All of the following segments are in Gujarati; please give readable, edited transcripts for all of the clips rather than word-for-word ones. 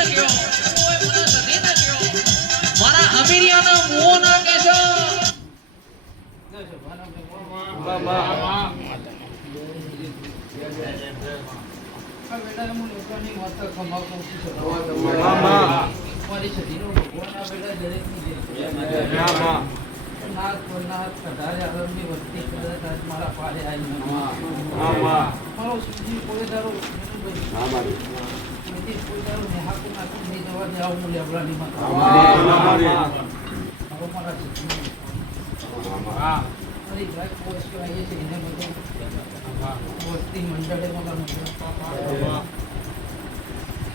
સધીને કયો ઓય મને સધીને કયો મારા હમીરિયાના મોહ ના કેશો મારી સધીનો ભગવાન આ બેટા દરેકની નાથ નાથ કઢારે આલમની વસ્તી કદાચ આજ મારા પારે આવી મારો શિવજી કોઈ દારો કોઈ દારો નેહાકો નાખો નહીં જવા દે આવું હું લેવડાની માતા મારો મારા અરે ભાઈ પોસ્ટ કરાવીએ છીએ એને બધું વસ્તી મંડળે મારા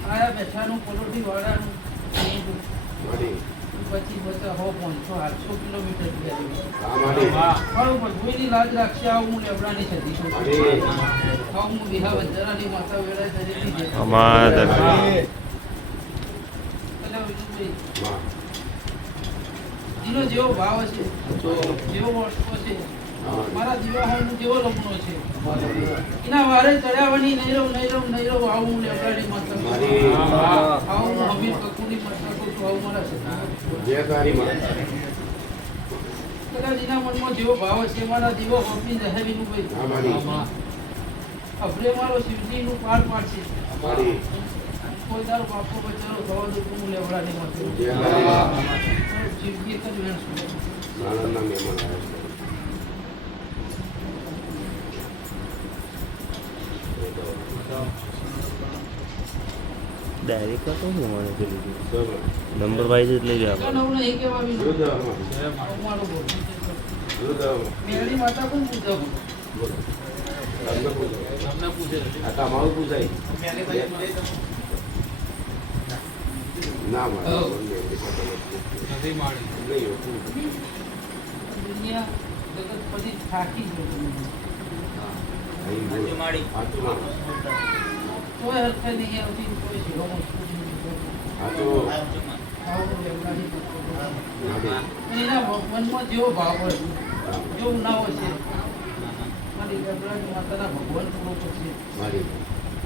આયા બેઠાનું પલોઠી વાળાનું પછી બધા 500-800 કિલોમીટર કોઈની લાજ રાખશે આવું હું લેવડાની છતી છું હું વિહા વજરાની માતા વેળા દરેકની જેનો જેવો ભાવ છે જેવો વસ્તુ છે મારા જીવા હું જેવો લગ્નો છે એના વારે ચડાવવાની નહીં રહું આવું હું લેવડાની માતા આવું હું અમીર કકુની માતા કહું છું આવું મારા કદાચના મનમાં જેવો ભાવ છે મારા જીવો હોપી જહેવીનું ભાઈ અભરે મારો શિવજીનું પાર પાડશે કોઈ દારો બાપો બચારો થવા દો હું લેવડાની માતા શિવજી કરી વેણશું डायरेक्ट का तो नहीं हमारे के लिए नंबर वाइज ले गया मेरी माता को पूछो हमने पूछे आता माऊ पूछाई ना मार नहीं मारी नहीं हो दुनिया जगत पदी थाकी जो हां मारी કોઈ અર્થ નહીં આવતી કોઈ જીવો એના મનમાં જેવો ભાવ હોય જેવું ના હોય છે મારી ગબરાની માતાના ભગવાન પૂરો કરશે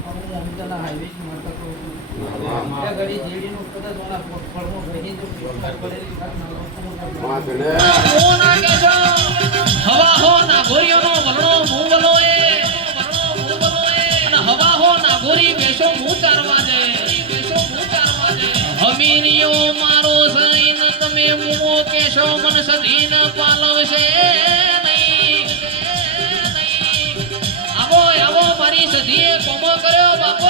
હું મમતાના હાઈવેની માતા કહું છું ત્યાં ઘડી જેડીનું કદાચ ઓના ફળમાં ગઈ જો કરેલી હવા હો ના ગોરીઓનો વલણો મૂવલો એ હવા હો ના ગોરી બેસો હું ચારવા દે હમીરિયો મારો સૈન તમે મુમો કેશો મન સધીન પાલવશે નહીં આવો મારી સધીએ કોમો કર્યો બાપો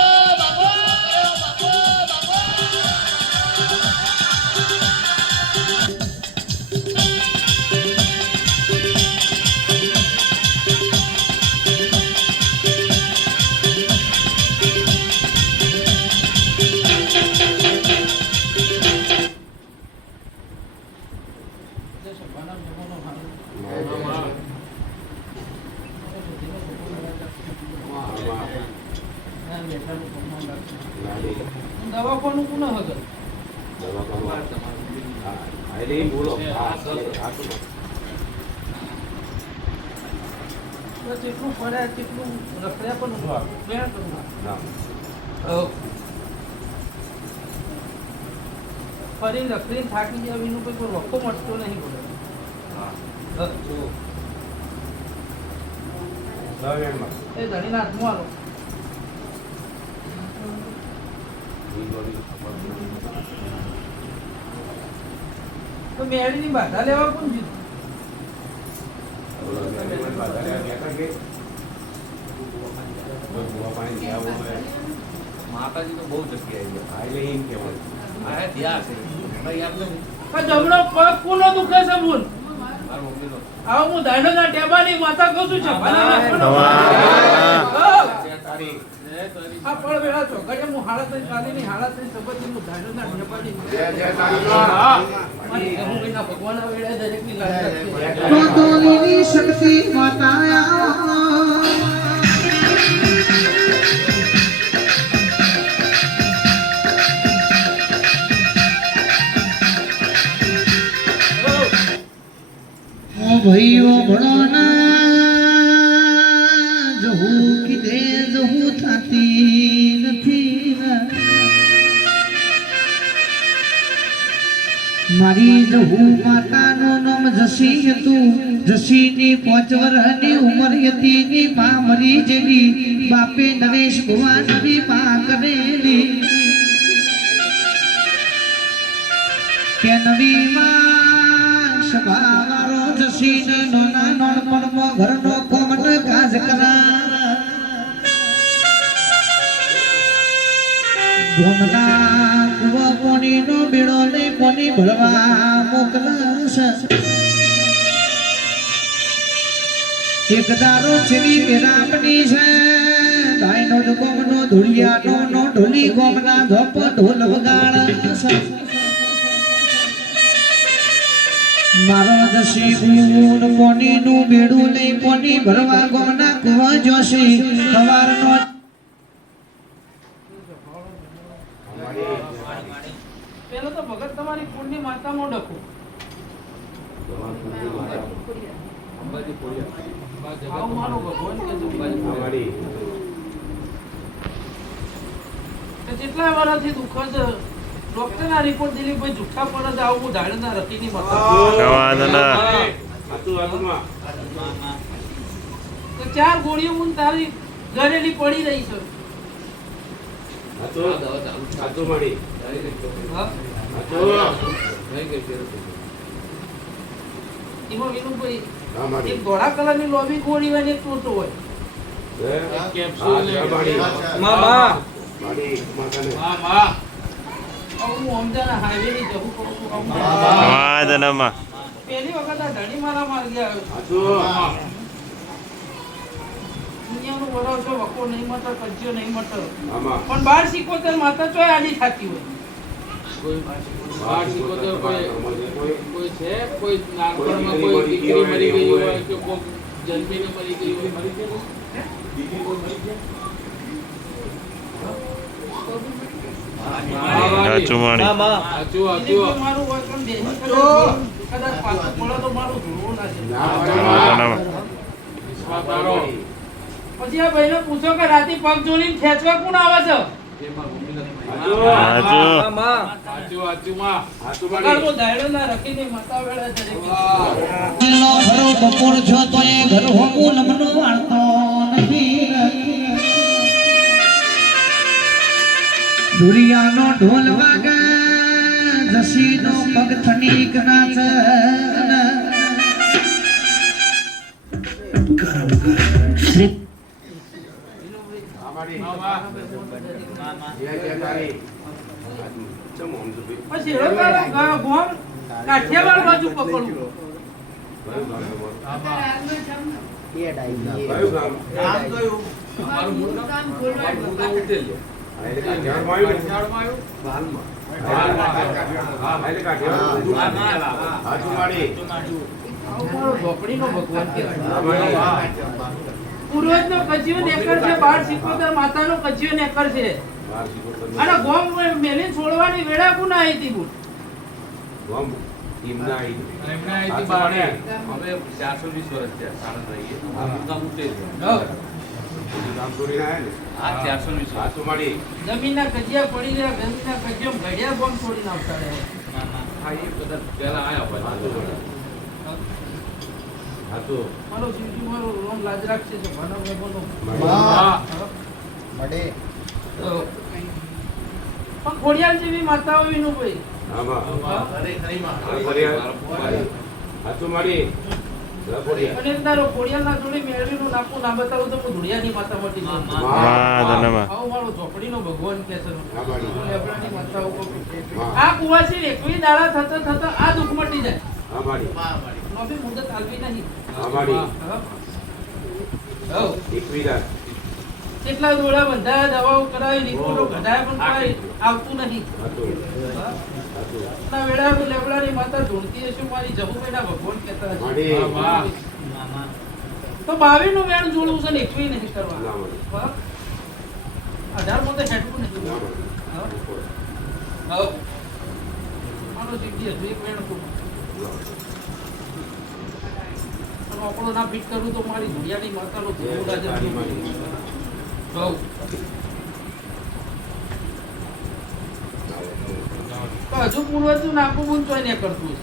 દવાખાનું કોણ હગર જેટલું પડે તેટલું રખડ્યા પણ ફરી રખડીને થાકી જાય એનું કોઈ વખો મળતો નહીં બોલે એ ધણીના હાથમાં આલો તો મેળીની બાધા લેવા કોણ જીતું માતાજી તો બહુ જગ્યાએ એમ કહેવાય જમણો પગ કોનો દુખે છે બોલ આવો હું દાંડોના ટેબાની માતા કહું છું આ પળ વેળા ચોકડે હું હાલત થઈ કાલીની હાલત થઈ સબતની હું દાંડોના ટેબાની ભગવાન વેળા દરેકની લાજ શક્તિ માતા ભાઈઓ ભણોના જહુ કીધે જહુ થાતી નથી મારી જહુ માતાનું નામ જસી હતું. જસીની 5 વર્ષની ઉંમર હતી ની માં મરી જેલી. બાપે નરેશ ભુવાનની માં કરેલી કે નવી માં સભાવાળો જસીને નોના નોનપણમાં ઘરનો કોમન કાજ કરા. ગોમના કુવા પોણીનો બેડો લઈ પોણી ભરવા મોકલાશ. એક દારો છેવી મેરામની છે. દાઈનો ગોમનો ધુળિયાનો નો ઢોલી ગોમના ધોપ ઢોલ વગાડ. મારો દસી ગુણ પોણીનું બેડું લઈ પોણી ભરવા ગોમના કુવા જોશી. સવારનો પેલો તો ભગત તમારી કુળની માતામાં ડખો. આવું માનો ભગવાન કે છે ભાઈ. તો કેટલા વર્ષથી દુઃખ છે. ડોક્ટરના રિપોર્ટ દિલી ભાઈ જુઠ્ઠા પડે છે. આવું હું ધાડના રતિની માતા. તો 4 ગોળીઓ હું તારી ઘરેલી પડી રહી છે. હા? એમાં વિનુભાઈ એક ધોળા કલરની લોબી ગોળી હોય ને એક ટોટો હોય. હું અમદાવાદ હાઈવે ની જવું કરું છું. પહેલી વખત આ ધણી મારા માર્ગે આવ્યો. દુનિયાનું વડાવ છો વકો નહીં મટર કજ્યો નહીં મટર. પણ 12 માતા ચોય આડી થતી હોય. કોઈ છે કોઈ નાનપણમાં કોઈ દીકરી મરી ગઈ હોય કે કોઈ જન્મીને મરી ગઈ હોય. મરી ગઈ દીકરી કોઈ મરી ગઈ. મારું હોય પણ દેહી કદાચ પાછું પડે તો મારું ધૂળવું ના છે. પછી આ ભાઈને પૂછો કે રાતે પગ જોડીને ખેંચવા કોણ આવે છે? બપોર છો તો એ ઘર હોમું લમનો વાળતો નથી. દુરિયાનો ઢોલ વાગે જસીનો પગ થનીક નાચ. પછી ગોમ કાઠિયાવાડ બાજુ પકડવું. ઝોપડીનો ભગવાન પૂર્વજનો કજિયો નેકર છે. 12 માતાનો કજિયો નેકર છે. અને ગોમ મેલી છોડવાની વેળા કોણ આવી હતી? બોલ જમીનના કજિયા પડી રહ્યા. જમીનના કજિયો ઘડિયા ગોમ છોડીને આવતા મારો શિવજી મારો રોમ લાજ રાખશે છે. ભણો પણ ખોડિયાર જેવી માતાઓ વિનું ભાઈ. અને તારો ખોડિયારના જોડે મેળવીનું નાખું ના બતાવું તો હું ધુળિયાની માતા મટી જાઉં. આવો મારો ઝોપડીનો ભગવાન કે છે. લેબડાની માતાઓ આ કુવાસી 21 દાડા થતા આ દુઃખ મટી જાય. નોબી મુદત આલવી નહીં. કેટલા દોડા બંધાયા, દવાઓ કરાવી, રિપોર્ટો કઢાયા, પણ કોઈ આવતું નહીં. ના વેળા લેબડાની માતા ધૂળતી હશે. મારી જબુભાઈના ભગવાન કહેતા હશે. તો 22 નું વેણ જોડવું છે ને 21 નહીં કરવા. 18 માં તો હેઠવું નહીં. મારો જીતી હશે એક વેણ ખૂબ. આપણો ના ફિટ કરું તો મારી ધુડિયાની માતાનો ધોળા જતી તો હજુ પૂર્વજનું નાકું બૂન ચોય ને કરતું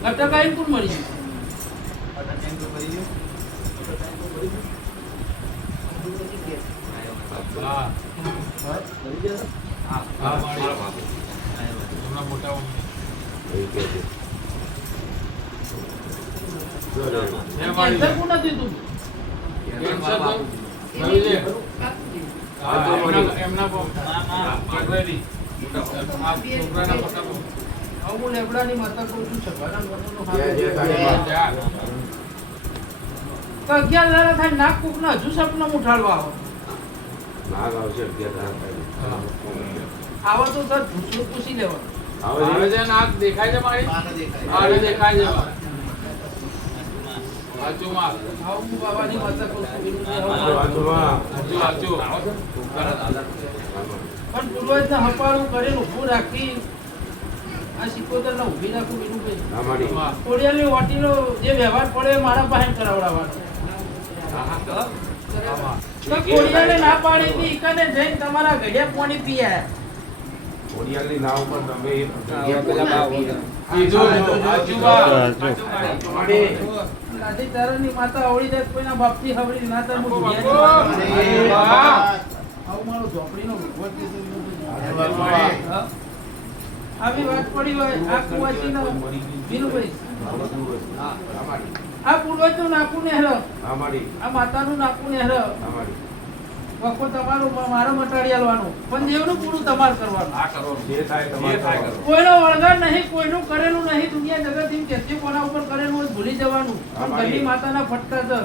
છે અટકાઈ કોણ મળી ગયું કેન્સર કોણ નથી તું હું લેબડાની માતા કહું છું સભાના મરણનું હાથ. તો 11 દાડા થાય નાક કૂકના હજુ સપના ઉઠાડવા આવો તો સર પૂછવું પૂછી લેવા આવે છે નાક દેખાય છે મારી આવે દેખાય છે બાજુમાં આવું હું બાબાની માતા કહું છું પણ પૂર્વજને હપાળું કરીને ઊભું રાખી આ 77 ને ઊભી રાખું વિનુભાઈ કોડિયાની વાટીનો જે વ્યવહાર પડે એ મારા પાસે કરાવડાવવાનો તો કોડિયાને ના પાડી હતી ઈકાને જઈને તમારા ઘડિયા પાણી પી આયા કોડિયાલની નાવ પર તમે રાધી તારાની માતા આવડી જાય કોઈના બાપથી હવડી ના થાય હું આવું મારો ઝોપડીનો ભગવત છે આવી વાત પડી હોય આ કુવાસીના વિનુભાઈ આ પૂર્વજનું નાકું નેહર આ માતાનું નાકું નેહર વખો તમારું મારો મટાડી આલવાનું પણ દેવનું પૂરું તમારે કરવાનું કોઈનો વળગાડ નહીં કોઈનું કરેલું નહીં દુનિયા જગત એમ કે કોના ઉપર કરેલું હોય ભૂલી જવાનું પણ ઘરની માતાના ફટકા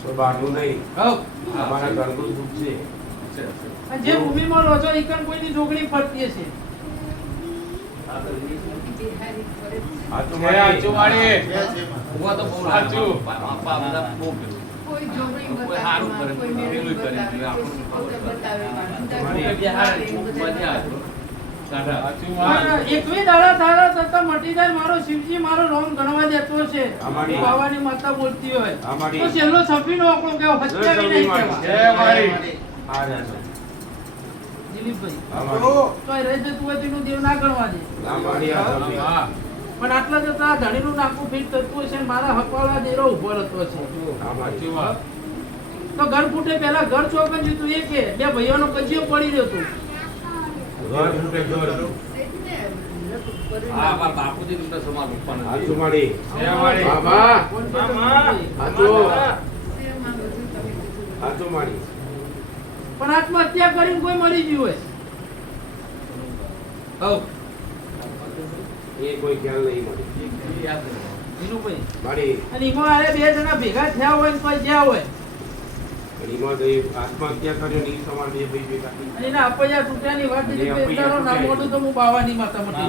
છે બહારનું નહીં હવ અમારા ઘરનું દુઃખ છે જે ભૂમિમાં રહો છો ઈકન કોઈની જોગણી ફરતી છે કોઈ જોગણી બતાવે કોઈ મેળવી બતાવે કોઈ પોતે બતાવે એકવી દાડા તારા થતા મટી જાય મારો શિવજી મારો રોમ ગણવા દેતો છે બાવાની માતા બોલતી હોય તો છેલ્લો છપીનો આંકડો કેવો હત્યા બી નહીં કહેવાય દિલીપભાઈ તો રહી જતું હોય તેનું દેવ ના ગણવા દે પણ આટલા જતા ધણીનું નાકું ફીટ થતું છે મારા હકવાળા દેરો ઉભો રહેતો છે તો ઘર ફૂટે પહેલા ઘર ચોકન જીતું એ કે બે ભાઈઓનો કજિયો પડી રહ્યો હતું બાપુજી તમને સમાન પણ આત્મહત્યા કરીને કોઈ મરી ગયું હોય એ કોઈ ખ્યાલ નહીં મળે વિનુભાઈ અને એમાં આરે બે જણા ભેગા થયા હોય ને કોઈ જ્યાં હોય એમાં તો આત્મહત્યા કર્યો નહીં તમારે બે ભાઈ ભેગા અને એના અપૈયા તૂટ્યાની વાત દીધી ના મોડું તો હું બાવાની માતા મટી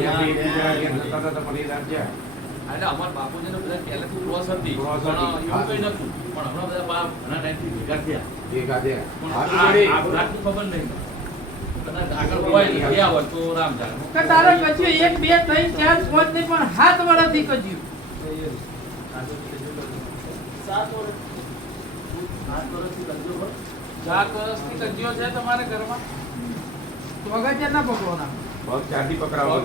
એટલે અમાર બાપુજીને બધા પહેલેથી ક્રોસ હતી પણ એવું કઈ નતું પણ હમણાં બધા બાપ ઘણા ટાઈમથી ભેગા થયા પણ આ રાતની ખબર નહીં કદાચ આગળ હોય ગયા હોય તો રામ જાણે કે તારા કચ્યું 1 2 3 4 5 નહીં પણ 7 વર્ષથી કચ્યું 7 વર્ષથી કજ્યો છે તમારા ઘરમાં વગર ના પકડવાના પગ ચાટી પકડાવવા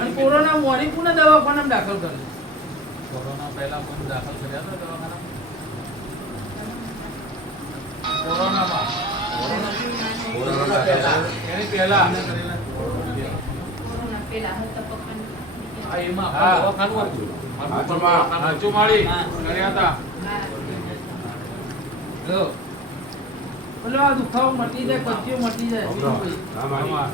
અને કોરોના મોરી પુણે દવાખાનામાં દાખલ કરે કોરોના પહેલા પણ દાખલ કર્યા હતા દવાખાના કોરોનામાં એની પહેલા કોરોના પહેલા હતા પકડ આ એમાં દવાખાનું હતું હાચું માળી કર્યા હતા જો બોલો આ દુખાવો મટી જાય કચ્યું મટી જાય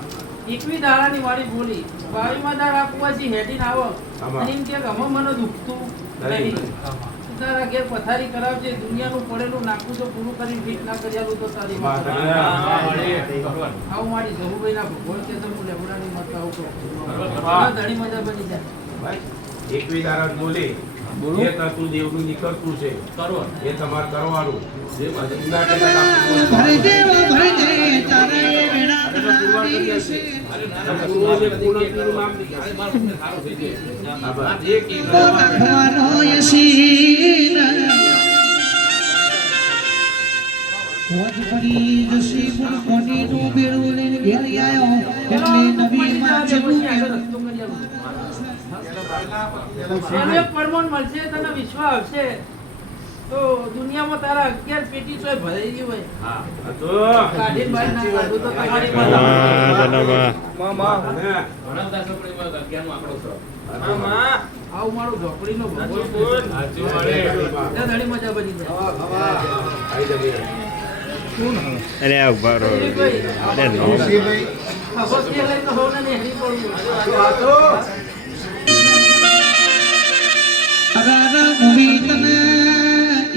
એકવી દાડાની વાળી બોલી 22માં દાડા કુવાસી હેડીને આવો અને એમ કે અમે મને દુખતું નહીં તારા ઘેર પથારી કરાવજે દુનિયાનું પડેલું નાખું તો પૂરું કરીને ફીટ ના કરી આલું તો તારી આવું મારી જહુભાઈ ના ભગવાન કે તો હું લેબડાની મત આવું કરું ઘણી મજા બની જાય એકવી દારા બોલે જે તું દેવનું નીકળતું છે એ તમારે કરવાનું જે ભજનના કે ભરે દેવ ભરે દે તારે વેણા બનાવી છે તો રાખવાનો યસીન હોજ પડી જશે ગુણ કોટીનું બેડું લઈને ઘેર આયો એટલે નવી માછલું એનો એક પરમોણ મળશે તને વિશ્વાસ આવશે તો દુનિયામાં તારા 11 પેટી તોય ભરાઈ ગઈ હોય હા તો કાઢીને બહાર ના કાઢું તો તમારી ઘણા બધા છોકરીમાં 11 નો આંકડો છે આવું મારું ઝોપડીનો ભગવાન સાચું મળે ત્યાં ઘણી મજા પડી જાય આવી જશે અરે આ ઉભા રહો. અરે નો ખબર છે લઈને તો હોને ને હેરી પડવું અગારા મૂવી તને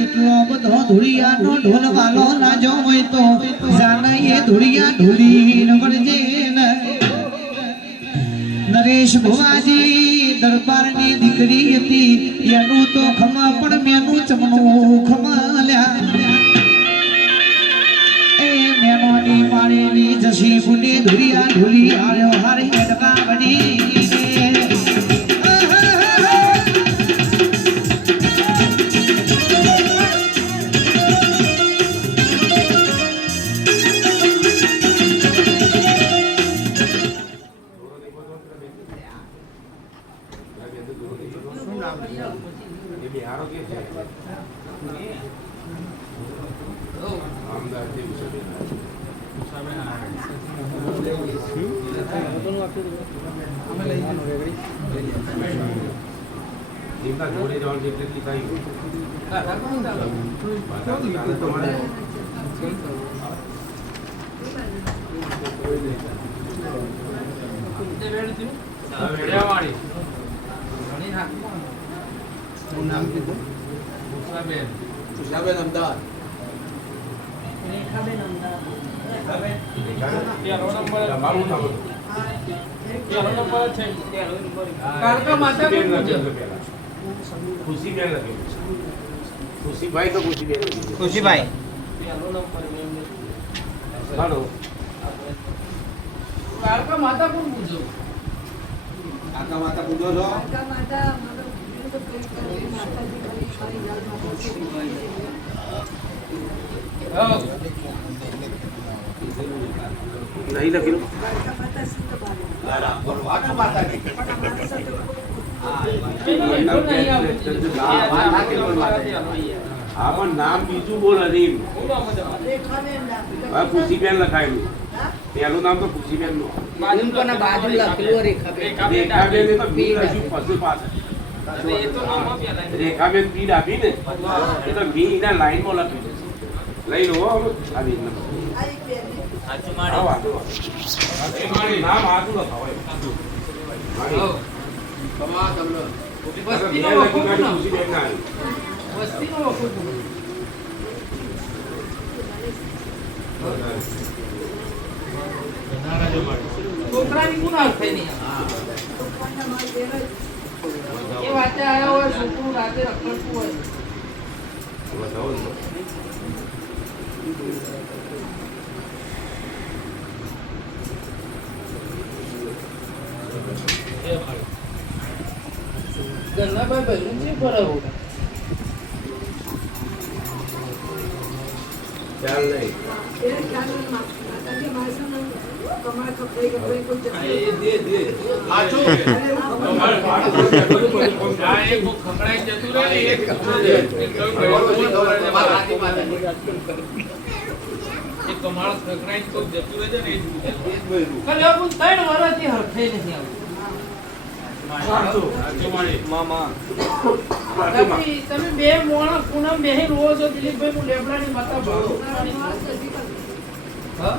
એટલો બધો ધુળિયાનો ઢોલ વાલો લાજો હોય તો જાને એ ધુળિયા ઢોલી વળજે ને નરેશ ભુવાજી દરબારની દીકરી હતી એનું તો ખમા પણ મેનું ચમનું ખમાલ્યા એ મેનોની માળેલી જસી બુને ધુળિયા ઢોલી આળ્યો હારી એડકા બની એ બિહારો કે છે અમદાવાદ થી એમના જોડે જવાનું એટલે થાય તમારે વેડિયાવાળી ઘણી નાખમાં ઉષાબેન અમદાવાદ તમારું નામ કાળકા માતા કોણ પૂજે? ખુશીબેન લખેલું છે ખુશીભાઈ તો ખુશીબેન લખેલું છે. ખુશીભાઈ હાલો કાળકા માતા કોણ પૂજો? કાકા માતા પૂજો છો નહીં લખેલું હા પણ નામ બીજું બોલ અરીમ ખુશીબેન લખાયેલું પેલું નામ તો ખુશીબેન નું રેખાબેન એ તો મીર હજુ પછી પાછળ રેખાબેન પીડ આપી ને એ તો મી ના લાઈન માં લખ્યું છે લઈ લો આવી નામ આટલું લખાવાય વસ્તીનો વખો કોણ? વસ્તીનો વખો કોણ? છોકરાની કોણ અર્થ નહીં એ વાંચે આવ્યા હોય છોકરું રાતે રખડતું હોય ગન્નાભાઈ ભાઈ છે બરાબર ચાલ નહીં ખકડાઈ જતું રહે એક કમાળ ખકડાઈ તો જતું રહે છે ને ખાલી આપણું 3 વર્ષથી હરખાઈ નથી આવતું તમે બે મોણા પૂનમ બેહી રો છો દિલીપભાઈ હું લેબડાની માતા ભાવ હા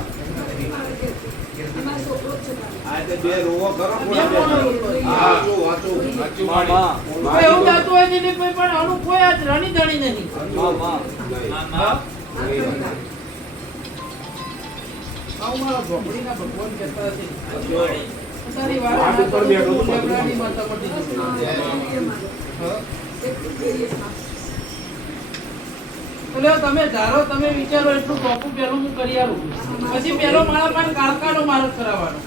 એવું થતું હોય દિલીપભાઈ પણ આનું કોઈ આજ રણી ધણી નહીં આવું મારા ઝોપડીના ભગવાન કહેતા હશે તારી વાત લેબડાની માતા પટી જશે એટલે તમે ધારો તમે વિચારો એટલું ટોપું પેલું હું કરી આલું પછી પેલો મારા પાસે કાળકાનો મારક કરાવવાનો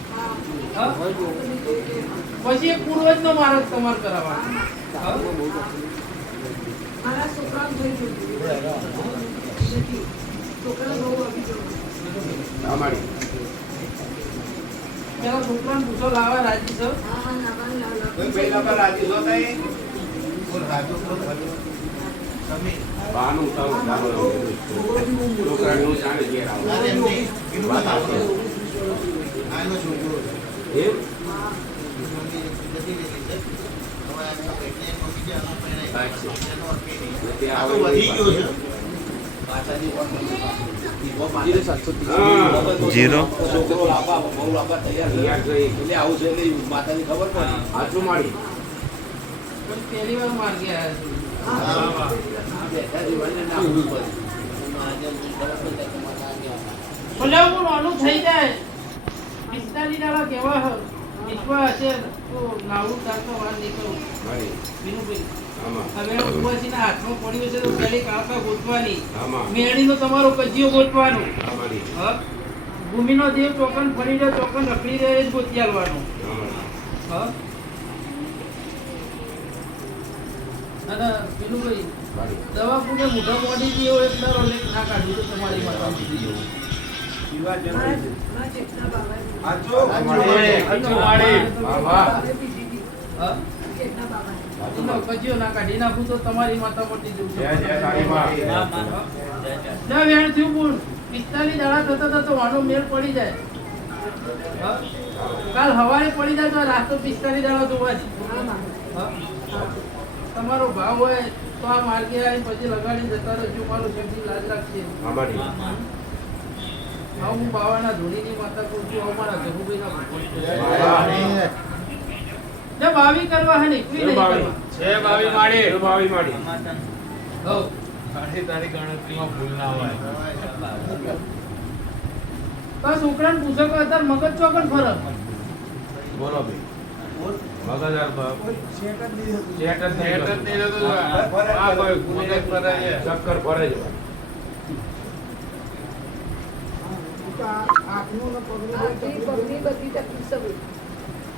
પછી એક પૂર્વજનો મારક તમારે કરાવવાનો મારા છોકરા થઈ ગયું છોકરા બહુ અમારી પેલા છોકરાને પૂછો લાવા રાજી છો બહાનું ઉતારો છોકરાનું જાણે ઘેર આવો વાત આવશે એમ જીરો હાથું મારી પહેલી વાર માર ગયા ભલે હું નાનું થઈ જાય 45 દાડા કેવા વિશ્વા હશે તો નાવડું તારતો વાર નીકળું મારી વિનુભાઈ આમાં હવે ઉપાસીના હાથમાં પડ્યું છે તો પેલી કાળકા ગોતવાની આમાં મેળીનો તમારો કજિયો ગોતવાનો અમારી હા ભૂમિનો દેવ ચોકન ફરી રહ્યો ચોકન રખડી રહ્યો એ જ ગોતી આલવાનો હા અને વિનુભાઈ મારી દવા પૂને મોઢા મોડી જેવો એક દારો લેખ ના કાઢ્યું તો તમારી માતા સુધી જેવું હા એનો કજિયો ના કાઢી નાખું તો તમારી માતા મોટી જેવું છે જય જય તારી માં ના વેણ થયું પૂર્ણ 45 દાડા થતા થતા વાનો મેળ પડી જાય હા? કાલ હવારે પડી જાય તો આ રાત તો 45 દાડા જોવા જ હા? તમારો ભાવ હોય તો આ માર્ગે આવીને પછી લગાડી જતા રહેજો મારું શબ્દ લાજ રાખશે અમારી હા હું બાવાના ધૂળીની માતા કહું છું હવે મારા જગુભાઈના ભગવાન બાવી કરવા હે નહીં કોઈ નહીં કરવા છે બાવી માડી બાવી માડી હઉ. તારી ગણતરીમાં ભૂલ ના હોય તો આ છોકરાને પૂછો કે અત્યારે મગજ ચોકન ફરક બોલો ભાઈ મગજ સેટ જ નહીં ચક્કર ફરે છે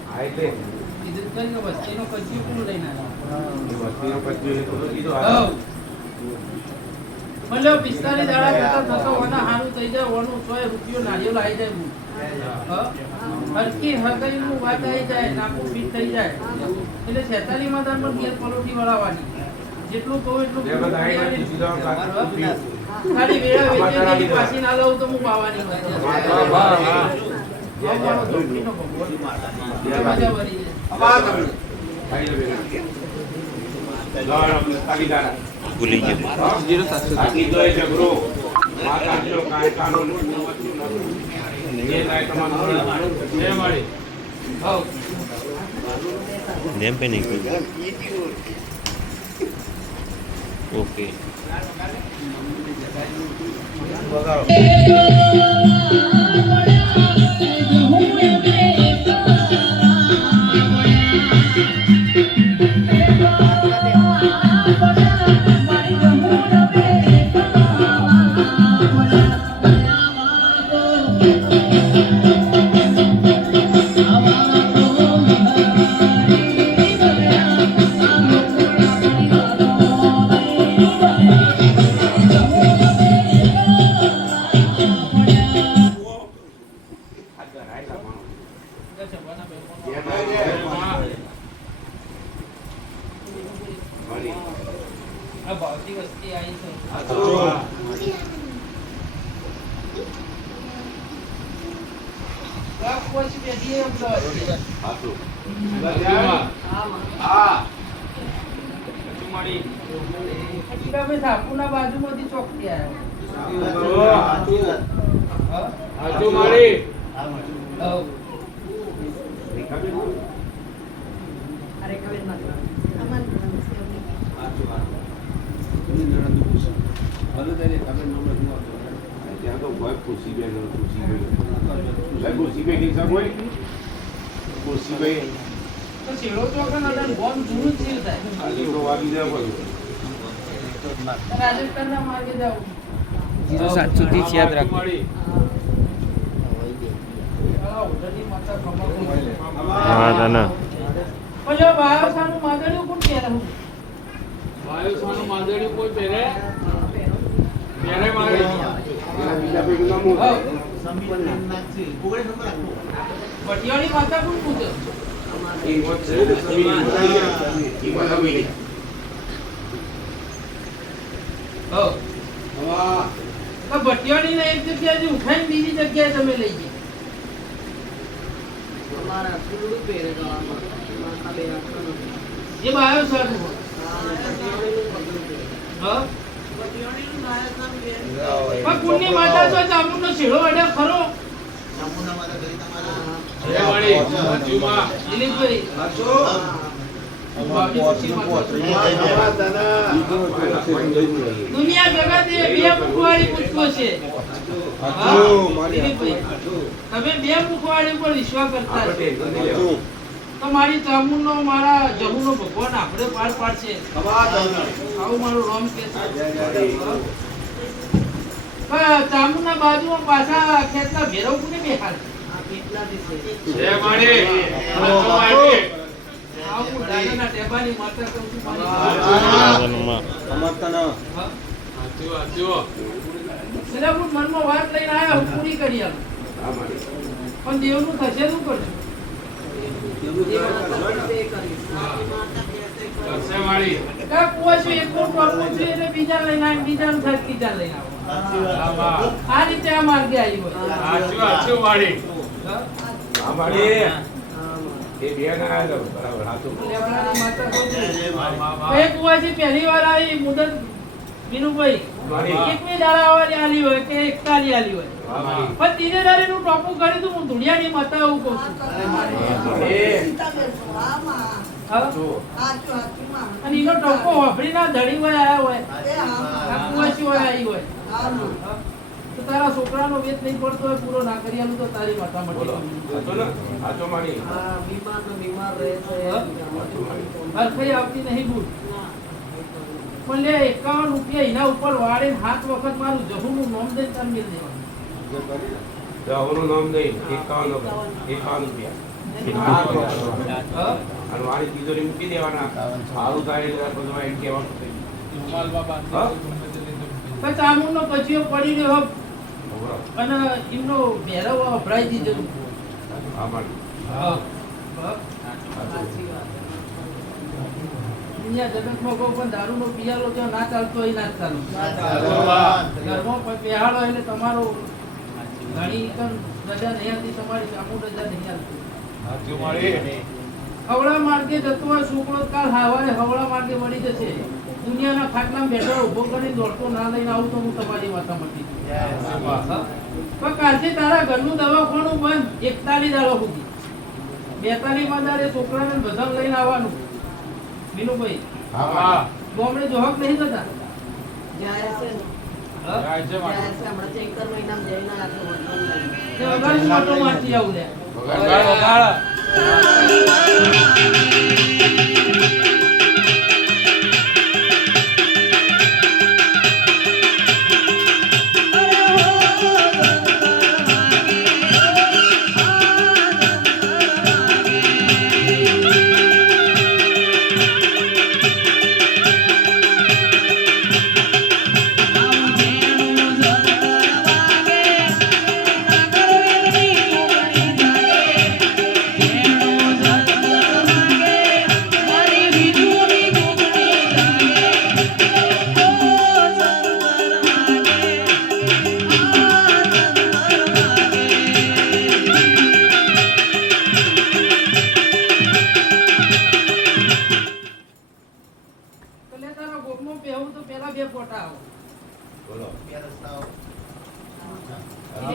આ એટલે કીધું ખરી કે વસ્તીનો કજિયો કોણ લઈને આવ્યો? વસ્તીનો કચ્ચું એટલું કીધું હઉ. મતલબ 45 દાડા થતા થતા ઓના હારું થઈ જાય ઓનું 100 રૂપિયો નાળિયેર આવી જાય હું. હા? હરકી હરકઈનું વાત આવી જાય નાકું ફીટ થઈ જાય એટલે 46 માં દાન પણ ઘેર પલોઠી વળાવવાની જેટલું કહું એટલું જે બધા આવી ગયા સીધા કાચું પીવું. ખાલી વેળા વેચેલી પાછી ના લઉં તો હું પાવાની નથી. મારો ધોતીનો ભગવાન. મજા વળી જાય. ખાઈ લે બેન. તાકી દાડા. ભૂલી ગયો તાકી તો એ જબરો. માતા જો કાંઈ કાનૂન જે લાય તમારું જે મળી. હઉ. જેમ પે નહીં ઓકે આ ભાવતી વસ્તી આવી છે. આ કોઈ પેઢી એમ તો હતી. એટલે અમે ધાપુના બાજુમાંથી ચોકથી આવ્યા. હા? હાચું માડી હઉ. ત્યાં તો ભાઈ ખુશીભાઈ ખુશીભાઈ નહીં હોય ખુશીભાઈ તો છેડો ચોકન અડાન બોમ્બ જૂનું જ સીલ થાય. આજે તો વાગી જાય બધું રાજસ્થાનના માર્ગે જાઓ. 07 થી યાદ રાખો આ ઓઢણી માતા ખમા હા દાના પછી બાયોસાનું માદળિયું કોણ પહેરે? વાયુસાનું માદળિયું કોઈ પહેરે પહેરે માડી એના બીજા ભાઈ નામ હું હઉ. ભટિયાળી માતા કોણ પૂછે? એ મોત છે ને સમીર એ બનાવી હો. તો ભટિયાળીને એક જગ્યાએથી ઉઠાઈને બીજી જગ્યાએ તમે લઈ ગયા. એ બાયો સારું હોય. હા? પણ પુણ્ય માતા તો ચામુંડનો શેડો અડ્યો ખરો. દિલીપભાઈ, દુનિયા જગતે બે મુખવાળી પૂછવો છે. હા? દિલીપભાઈ, તમે બે મુખવાળી ઉપર વિશ્વાસ કરતા છો. તો મારી ચામુંડનો મારા જહુનો ભગવાન આપણે પાર પાડશે. આવું મારું રોમ કે છે. ચામુંડના બાજુમાં પાછા ખેતના ભેરવ કોને બેહાર છે? આવું દાદાના ટેબાની માતા કહું છું મારી. એટલે હું મનમાં વાત લઈને આવ્યા, હું પૂરી કરી આલું. પણ દેવનું થશે શું કરશું? બીજા લઈને આવે, બીજાનું થાય ત્રીજા લઈને આવો. આ રીતે આ માર્ગે આવી હોય. પહેલી વાર આવી મુદત વિનુભાઈ કેટલી દાડા આલી હોય કે એકતાલી આલી હોય, પણ ત્રીજે દાડે નું ટોપું કરી તું હું ધુડિયાની માતા એવું કહું છું. અને એનો ટોપો વાપરી ના ધડી હોય આયા હોય, આ કુવાસી હોય આવી હોય, તો તારા છોકરાનો વેત નહીં પડતો હોય પૂરો ના કરી આલું તો તારી માતા મટી. હરખઈ આવતી નહીં ભૂલ. પણ લે 51 રૂપિયા એના ઉપર વાળે 7 વખત મારું જહુનું નામ દઈને તાર મિલ દેવાનું. જહુનું નામ દઈ 51 રૂપિયા અને વાળી તિજોરી મૂકી દેવાના. સારું થાય એટલે બધું એમ કહેવાનું. ચામુંડનો કચિયો પડી રહ્યો અને એમનો ભેરવ અભરાઈ દીધો. દુનિયા જગતમાં કોઈ પણ દારૂનો પિયાલો જો ના ચાલતો હોય ના જ ચાલુ. ઘરમાં પહેહાડો એટલે તમારો ઘણી રજા નહીં આવતી, તમારી ચામુંડ રજા નહીં આવતી. હવળા માર્ગે જતો હોય છોકરો કાલ સવારે હવળા માર્ગે મળી જશે. દુનિયાના ખાટલામાં બેઠો ઉભો કરીને દોડતો ના લઈને આવું તો હું તમારી માતા મટી. પણ કાલથી તારા ઘરનું દવાખાનું બંધ 41 દાડો સુધી. 42માં દાડે છોકરાને બધા લઈને આવવાનું. વિનુભાઈ ગામડે જોહક નહીં જતા. મોટો મારતી આવું લે.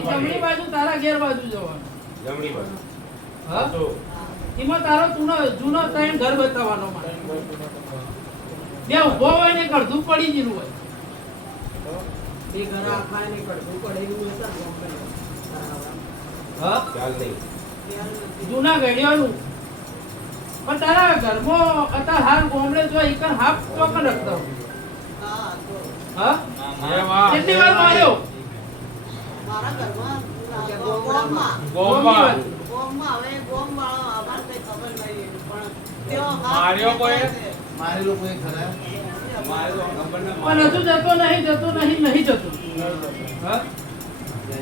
જમણી બાજુ તારા ઘેર બાજુ જવાનું. જમણી બાજુ. હા? એમાં તારો જૂનો ત્રણ ઘર બતાવવાનો મારે. બે ઉભો હોય ને અડધું પડી ગયેલું હોય. હા? ખ્યાલ નહીં. જૂના ઘડિયાળનું. પણ તારા ઘરમાં અત્યારે હાલ ગામડે જો એક હાફ ચોકન રખતા હોય. હા? કેટલી વાર માર્યો? પણ હજુ જતો નહીં. હા?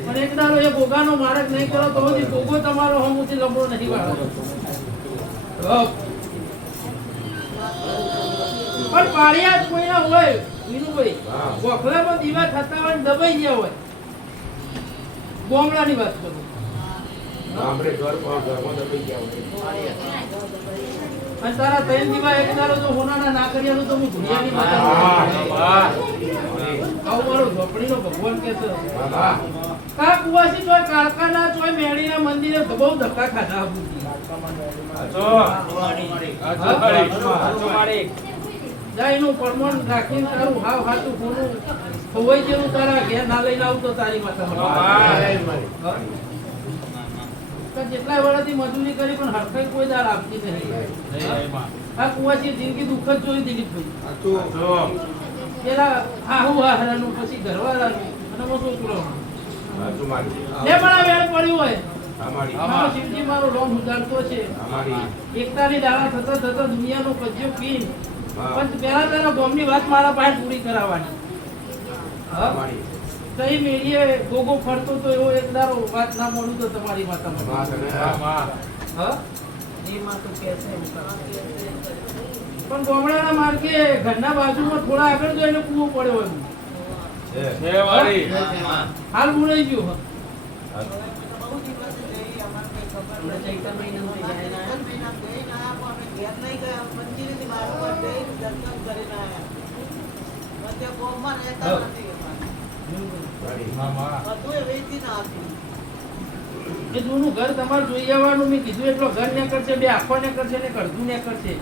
પણ એક દાડો એ ભોગાનો માર્ગ નહીં કરો તો હજી ભોગો તમારો હમુથી લંબો નહીં વાળો. પણ પાળિયા જ કોઈના હોય વિનુભાઈ, ગોખલામાં દીવા થતા હોય ને દબાઈ ગયા હોય. બોમડાની વાત કરું. આપણે ઘરમાં દબાઈ ગયા હોય. અને તારા ત્રણ દીવા એક દાડો જો હોનાના ના કર્યાનું તો હું ધુનિયાની વાત આવું મારો ઝોપડીનો ભગવાન કે છે. કા કુવાસી ચોય કાળકાના ચોય મેળીના મંદિરે બહુ ધક્કા ખાધા જાય એનું પરમાણ રાખીને તારું હાવ હાથું ખોનું ખોવાઈ જેવું તારા ઘેર ના લઈને આવતો તારી માતા. જેટલા વર્ષથી મજૂરી કરી પણ હરખાઈ કોઈ દાર આપતી નહીં. આ કુવાસી જિંદગી દુઃખ જ જોઈ દિલીપભાઈ. પેલા આહુ હારાનું પછી ઘરવાળાનું અને મો છોકરાનું. લે પણ આ વેળ પડ્યું હોય. મારો શિવજી મારો રોમ ઉજાડતો છે. એકતાની દાડા થતા થતા દુનિયાનો કજ્યો પીન પણ પેલા તારા ગોમની વાત મારા પાસે પૂરી કરાવવાની. કઈ મેળીએ ગોગો ફરતો તો એવો એક દારો વાત ના મળું તો તમારી માતામાં. પણ ગોમડાના માર્ગે ઘરના બાજુમાં થોડા આગળ જો એને કૂવો પડ્યો હોય. હાલ બોલાઈ ગયું. એ જૂનું ઘર તમારે જોઈ આવવાનું. મેં કીધું એટલો ઘર ને કરશે, બે આખો ને કરશે ને કરતું ને કરશે,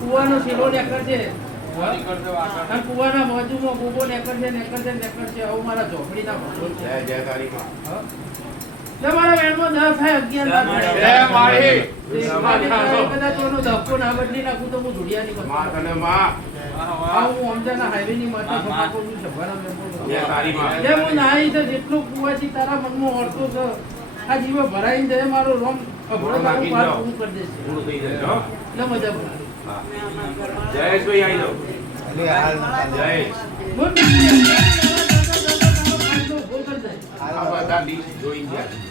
કુવાનો શીલો ને કરશે અને કુવાના બાજુમાં ગોગો ને કરશે ને કરશે ને કરશે. આવું મારા ઝોપડીના ભગવાન છે. તમારા વેણમાં 10 થાય 11 કદાચ એનો ધક્કો ના બદલી નાખું તો હું ધુડિયાની વાત હું અમદાના હાઈવે ની માતા સભા કરું છું. હું નાઈ છે જેટલું કુવાથી તારા મનમાં ઓળખો છે આ જીવો ભરાઈને જાય મારો રોમ અભળો તારું પાર પૂરું કરી દેશે. એટલે મજા પડે. જયેશભાઈ આવી જાઓ. જયેશ આ બધા ડીશ જોઈ ગયા.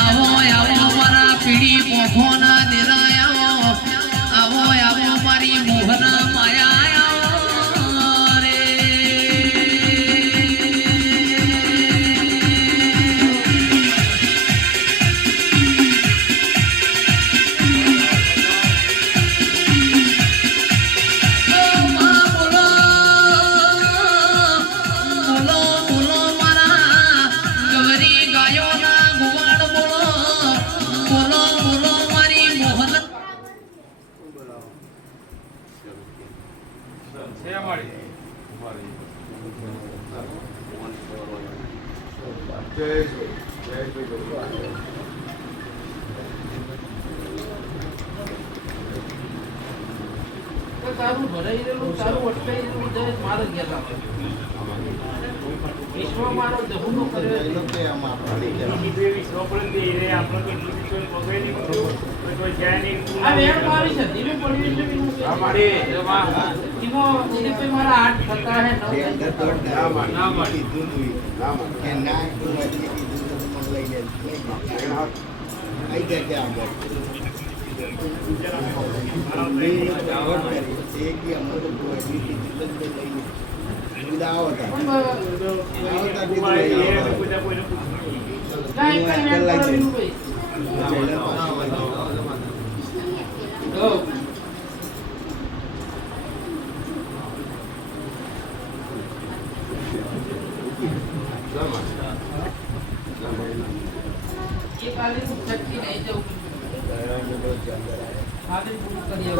આવો આવો મારા પીડી પોખોના દેરાયા, આવો આવો મારી મોહના માયા રે. તારું ભરાઈ રહેલું તારું અટકાઈ રહેલું જય મારે ગયા લાગે. વિશ્વ મારો જહુનો કર્યો આ વેણ મારી છે ધીમે પડી છે. દિલીપભાઈ મારા 8 થતા હે 9 ये काले को छटकी नहीं जाऊँ आगे पूरा करिए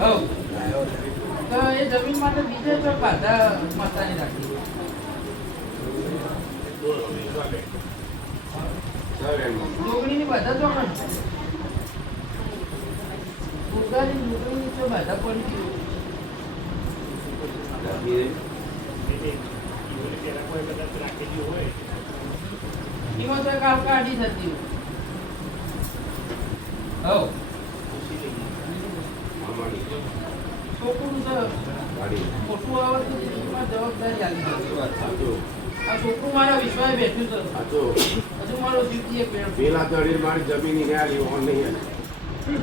हो तो ये जमीन માટે બીજે તો બાધા માતાની રાખી ડોગરીની બાધા તો પણ ડોગરીની ડોગરીની તો બાધા પડી એમાં તો કાઢી થતી હો છે મોટું આવે તો જિંદગીમાં જવાબદારી આવી જાય. આ છોકરું મારા વિશ્વાસે બેઠું છે. હજુ મારો જીવતી એક વેણ પેલા તળી મારી જમીન નહીં આલી ઓન નહીં આલી.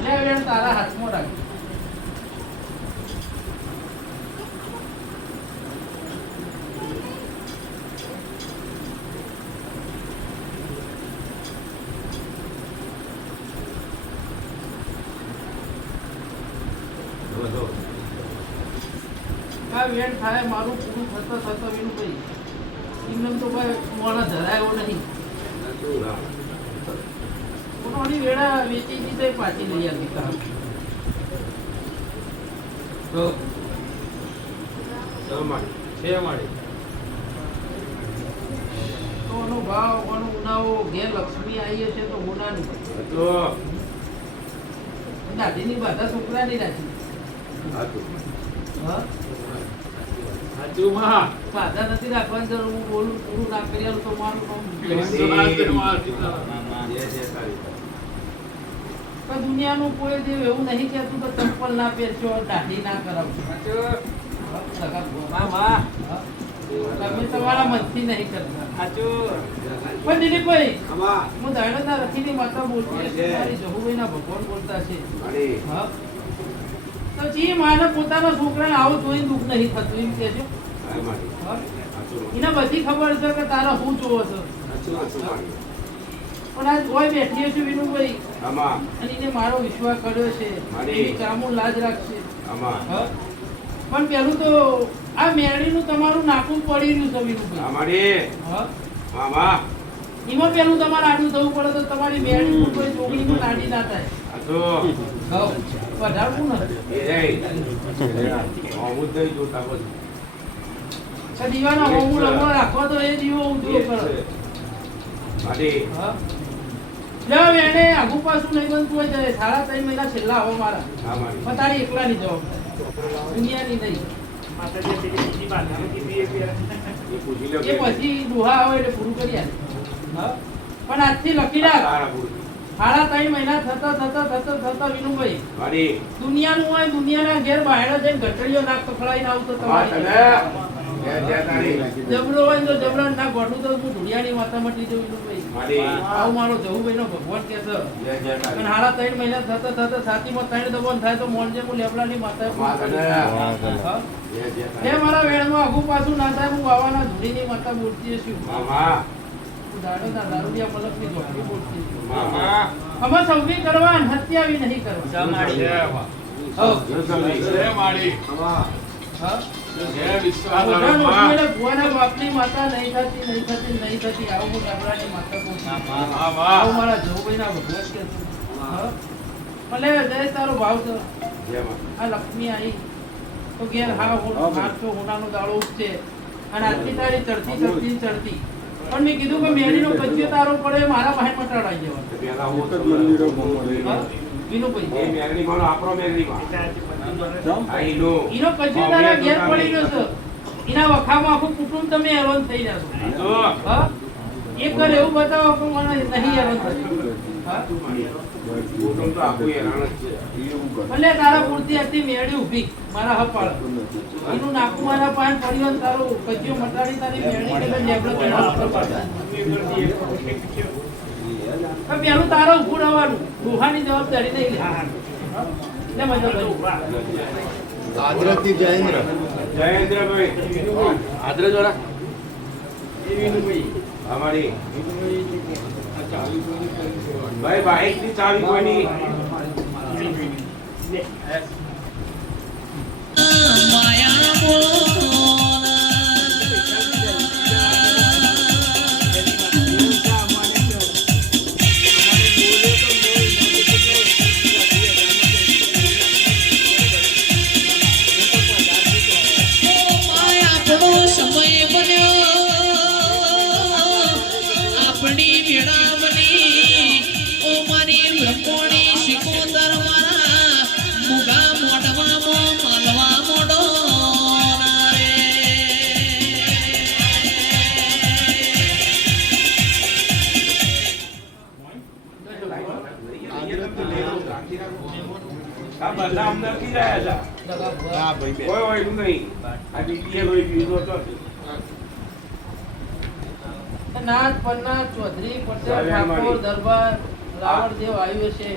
લે વેણ તારા હાથમાં રાખ. આ વેણ થાય મારું પૂરું થતા વિનુભાઈ એમને તો ભાઈ મોડા ધરાયો નહીં. કોની વેળા વેચી દીધે પાછી લઈ આવી કામ. તો તમારી છે મારી તો એનો ભાવ એનો ઉનાળો ઘેર લક્ષ્મી આવી છે તો ઉનાની તો દાદીની બાધા છોકરાની રાખી. હા સાચું માં બાધા નથી રાખવાની જરૂર. હું બોલું પૂરું ના કરી આલું તો મારું કામ. તો દુનિયાનું કોઈ દેવ એવું નહીં કહેતું કે ચંપલ ના પહેરશો દાઢી ના કરાવશો. હા? તમે તમારા મનથી નહીં કરતા. પણ દિલીપભાઈ હું દાડોના રથીની માતા બોલતી હતી. મારી જહુભાઈના ભગવાન બોલતા છે. હા તો જી માને પોતાના છોકરાને આવું જોઈને દુઃખ નહીં થતું એમ કહેજો. હા? એને બધી ખબર છે કે તારા શું જોવો છો. પણ આજ કોઈ બેઠી છે વિનુભાઈ અને એને મારો વિશ્વાસ કર્યો છે. એની કામું લાજ રાખશે. હા? પણ પેલું તો આ મેળીનું તમારું નાકું પડી રહ્યું છે વિનુભાઈ. હા? એમાં પેલું તમારે આડું થવું પડે તો તમારી મેળીનું કોઈ જોગણીનું નાડી ના થાય. હા પધારવું ને દીવાના હોમું લગવા રાખવા તો એ દીવો ઉજવો કરો. હા જાવ એને આગુ પાછું નહીં બનતું હોય ત્યારે 3.5 મહિના છેલ્લા હો મારા. પણ તારી એકલાની જવાબદારી દુનિયાની નહીં. એ પછી ડોહા આવે એટલે પૂરું કરી આલે. હા પણ આજથી લખી રાખ 3.5 મહિના થતા વિનુભાઈ દુનિયાનું હોય દુનિયાના ઘેર બહાર જઈને ઘટડીઓ ના કખડાઈને આવતો તમારી જબરો હોય તો જબરા ના ગોઠું તો હું ધુડિયાની માતા મટી જઉં વિનુભાઈ. આવું મારો જહુભાઈ નો ભગવાન કે છે. અને 3.5 મહિના થતા છાતીમાં 3 દબાણ થાય તો મોનજે હું લેબડાની માતા એ મારા વેળમાં આગું પાછું ના થાય. હું બાવાના ધૂળીની માતા બોલતી છું. દારૂડિયા મલકની ઝોપડી બોલતી છું. અમે સૌથી કરવા હત્યાવી નહીં કરવા. બાપની માતા નહીં થતી આવું હું ગામડાની માતા બોલતી. આવું મારા જહુભાઈના ભગવાન કે છે. ભલે જય તારો ભાવ છે. આ લક્ષ્મી આવી તો ઘેર હા હોનાનો દાડો ઉઠશે અને આજથી તારી ચડતી પણ મેં કીધું કે મેળીનો કચ્યો તારો પડે મારા પાસે મટાડાઈ જવા. વિનુભાઈ એનો કચ્યો તારા ઘેર પડી ગયો છે. એના વખામાં આખું કુટુંબ તમે હેરાન થઈ જશો. હા એક કર એવું બતાવો કે મને નહીં હેરાન થશે. ભલે તારા પૂરતી હતી મેળી ઉભી મારા હપાળ એનું નાકું મારા પાન પડ્યું તારો કચ્યો મટાડી તારી મેળી પેલું તારો ઉભું રહેવાનું. ડોહાની જવાબદારી નહીં લે મજા આદરતી જયેન્દ્ર આદરેજ વાળા અમારી ભાઈ બાઈક ની ચાવી કોની શિકોતર મારા મુગા મોઢવામાં માલવા મોડો આ બધા અમને કી રહ્યા છે લગા ભુવા. હા ભાઈ બેન. કોઈ હોય નહીં આ બીજી લોહી પીધો તો નાથ પન્નાથ ચૌધરી પટેલ ઠાકોર દરબાર રાવણદેવ આવ્યો છે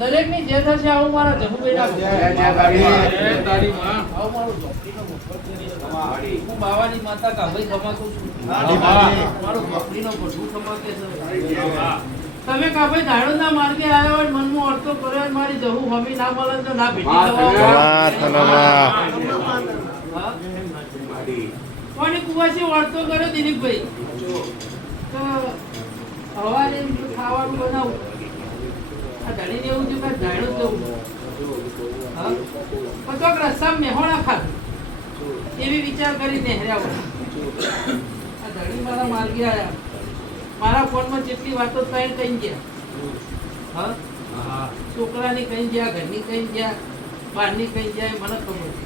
દરેક ની જે થશે આવું મારા જહુબેડા તારી માં આવું મારું ઝોપડીનો ભગવત છે. માડી. હું બાવાની માતા કાભાઈ ખમાકું છું માડી, માડી. મારું ઝોપડીનો ભગવું ખમાકે છે. તમે કાભાઈ ધાણોદના માર્ગે આવ્યા હોય મનમાં અડતો કર્યો હોય, મારી જહુ હમી ના મળે તો ના ભેટી જવા હા માડી. કોની કુવાસી વળતો કર્યો દિલીપભાઈ તો હવારે ખાવાનું બનાવું આ ધણીને એવું થયું કે ધાણો જવું હા પણ તો રસ્તામાં મેહોણા ખાધું એવી વિચાર કરી નેહર્યા હોય આ ધણી મારા માર્ગે આવ્યા મારા ફોનમાં જેટલી વાતો ત્રણ કઈ ગયા હા છોકરાની કઈ ગયા ઘરની કઈ ગયા બહારની કઈ ગયા એ મને ખબર છે.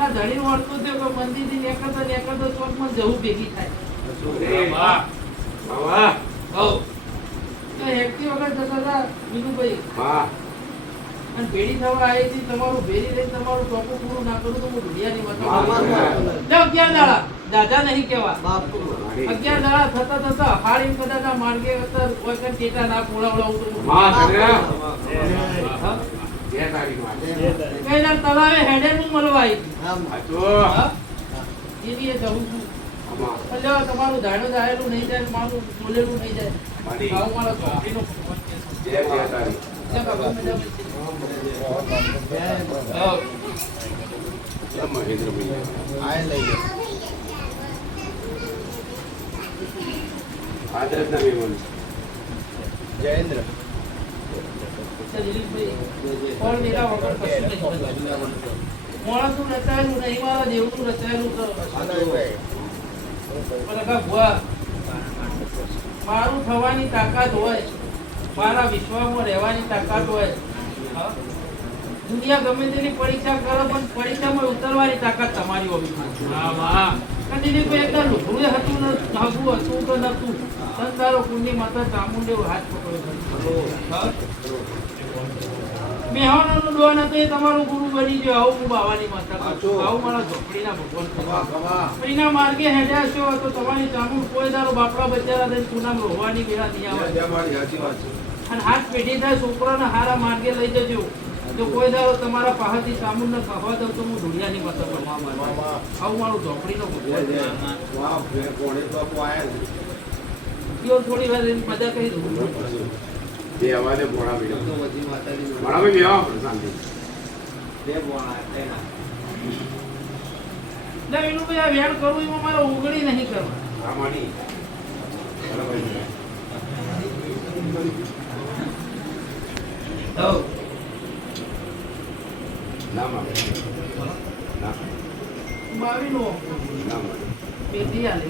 આ ધણી વળતો થયો કે મંદિરથી નીકળતો ચોકમાં જવું ભેગી થાય વાહ વાહ હઉ તો હેડતી વખત જતા હતા વિનુભાઈ વાહ અને ભેડી થવા આવી હતી તમારું ભેરી લઈને તમારું ટોપું પૂરું ના કરું તો હું ઢુડિયાની માતા 11 દાડા દાદા નહીં કહેવા 11 દાડા થતા હાડી કદાચ આ માર્ગે કોઈ ટેટા ના પોળાવડાવું તો વાહ સગા હા? જે તારીખ માં કઈ ના તળાવે હેડે નું મળવા આવી આજો હા? એની એ જવું છું એટલે તમારું ધાણું જાયેલું નહીં જાય મારું બોલેલું નહીં જાય માડી. આવું મારા છોકરીનો ભગવાન કહે છે. જે તારીખ એટલે બાબા મજામાં છે. હા. મહેન્દ્રભાઈ આ લઈ લો. આદરના મહેમાન જયેન્દ્ર. દિલીપભાઈ, કોણ મેરા વગર કશું નહીં બનતું. માણસનું રચાયેલું નહીં, મારા દેવનું રચાયેલું તો આનંદભાઈ. પણ કાકા ભુવા, મારું થવાની તાકાત હોય, મારા વિશ્વમાં રહેવાની તાકાત હોય, હા? દુનિયા ગમે તેની પરીક્ષા કરો પણ પરીક્ષામાં ઉતરવાની તાકાત તમારી હોવી જોઈએ. વાહ વાહ કારણ દિલીપભાઈ એકદમ લુગડું હતું ને નાગું હતું કે નતું સંતારો કુંડી માતા ચામુંડે હાથ પકડ્યો હા? મેહોણાનો ડોન હતો એ તમારો ગુરુ બની ગયો. આવું હું બાવાની માતા કહું છું. આવું મારા ઝોપડીના ભગવાન કહું છું. એના માર્ગે હેડ્યા છો તો તમારી ચામુંડ કોઈ દારો બાપડા બચારા થઈને પૂનામ રોવાની વેળા નહીં આવે. અને હાથ પેઢી થાય છોકરાના હારા માર્ગે લઈ જજો. જો કોઈ દારો તમારા પાસેથી ચામુંડ ને ખાવા દઉં તો હું ઢોળિયાની માતા કહું. આવું મારું ઝોપડીનો ભગવાન છે. કયો થોડી વાર એની મજા કરી દઉં. જે અવાજે ભોળા ભીડા ભોળા ભાઈ બેહો શાંતિ એટલે એનું ભાઈ આ વેણ કરવું એમાં મારે ઉગડી નહીં કરવા. આ માડી હઉ. ના માડે ના બાવીનો ના માડે પેટી આલે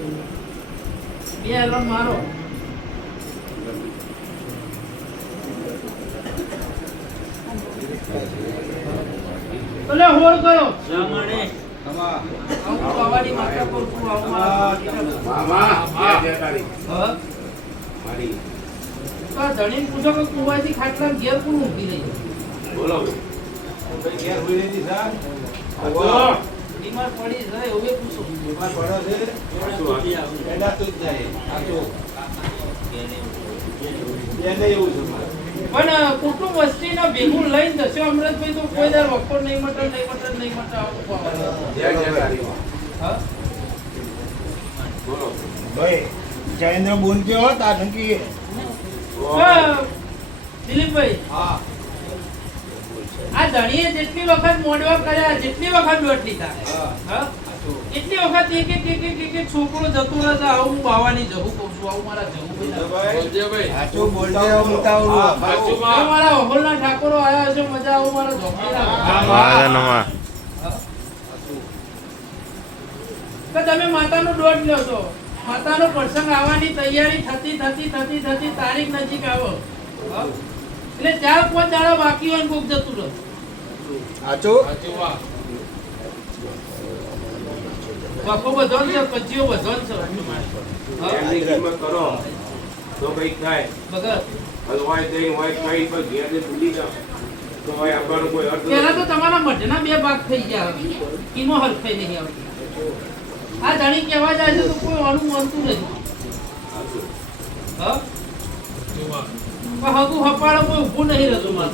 બે એલન મારો એટલે હોળ કરો આવું બાવાની માતા પર છું. આવું મારા મામા જે તારીખ હા? માડી તો આ ધણીને પૂછો કે કુવાથી ખાટલા ઘેર કોણ ઊંઘી રહી છે? બોલો બીમાર પડી જાય હવે પૂછો. પણ કુટુંબ વસ્તીને ભેગું લઈને જશો અમૃતભાઈ તો કોઈ દર વખોર નહીં મટે આવું પાવાનું. જે તારીખ હા? બોલો ભાઈ જયેન્દ્ર બોલજો તાર નક્કી. દિલીપભાઈ હા. આ ધણીએ જેટલી વખત મોડવા કર્યા જેટલી વખત દોટ લીધા હા? એટલી વખત એક છોકરો જતો રહે છે. આવું હું બાવાની જહુ કહું છું. આવું મારા જહુ બોલજે ભાઈ સાચું બોલજો મુતાવરું. મારા અહોલના ઠાકોરો આયા છે. મજા આવું મારા ઝોપડીના કે તમે માતાનો દોટ લ્યો છો. માતાનો પ્રસંગ આવવાની તૈયારી થતી તારીખ નજીક આવો હા? એટલે 4-5 દાડા બાકી હોય ને કોક જતું રહે. સાચું. સાચું વાહ બાપો બધો છે પજીઓ બધો છે હા? એમની કિંમત કરો તો કઈક થાય ભગત હોય દઈ હોય કઈ પર ઘેર ભૂલી જાઓ તો ભાઈ આપવાનો કોઈ અર્થ પહેલા તો તમારા મઢના બે ભાગ થઈ ગયા હવે ઈનો હરખાઈ નહીં આવતી આ જાણી કહેવા જાય છે તો કોઈ આનું મળતું નથી હા પણ હગું હપાડો કોઈ ઊભું નહીં રહેતું બસ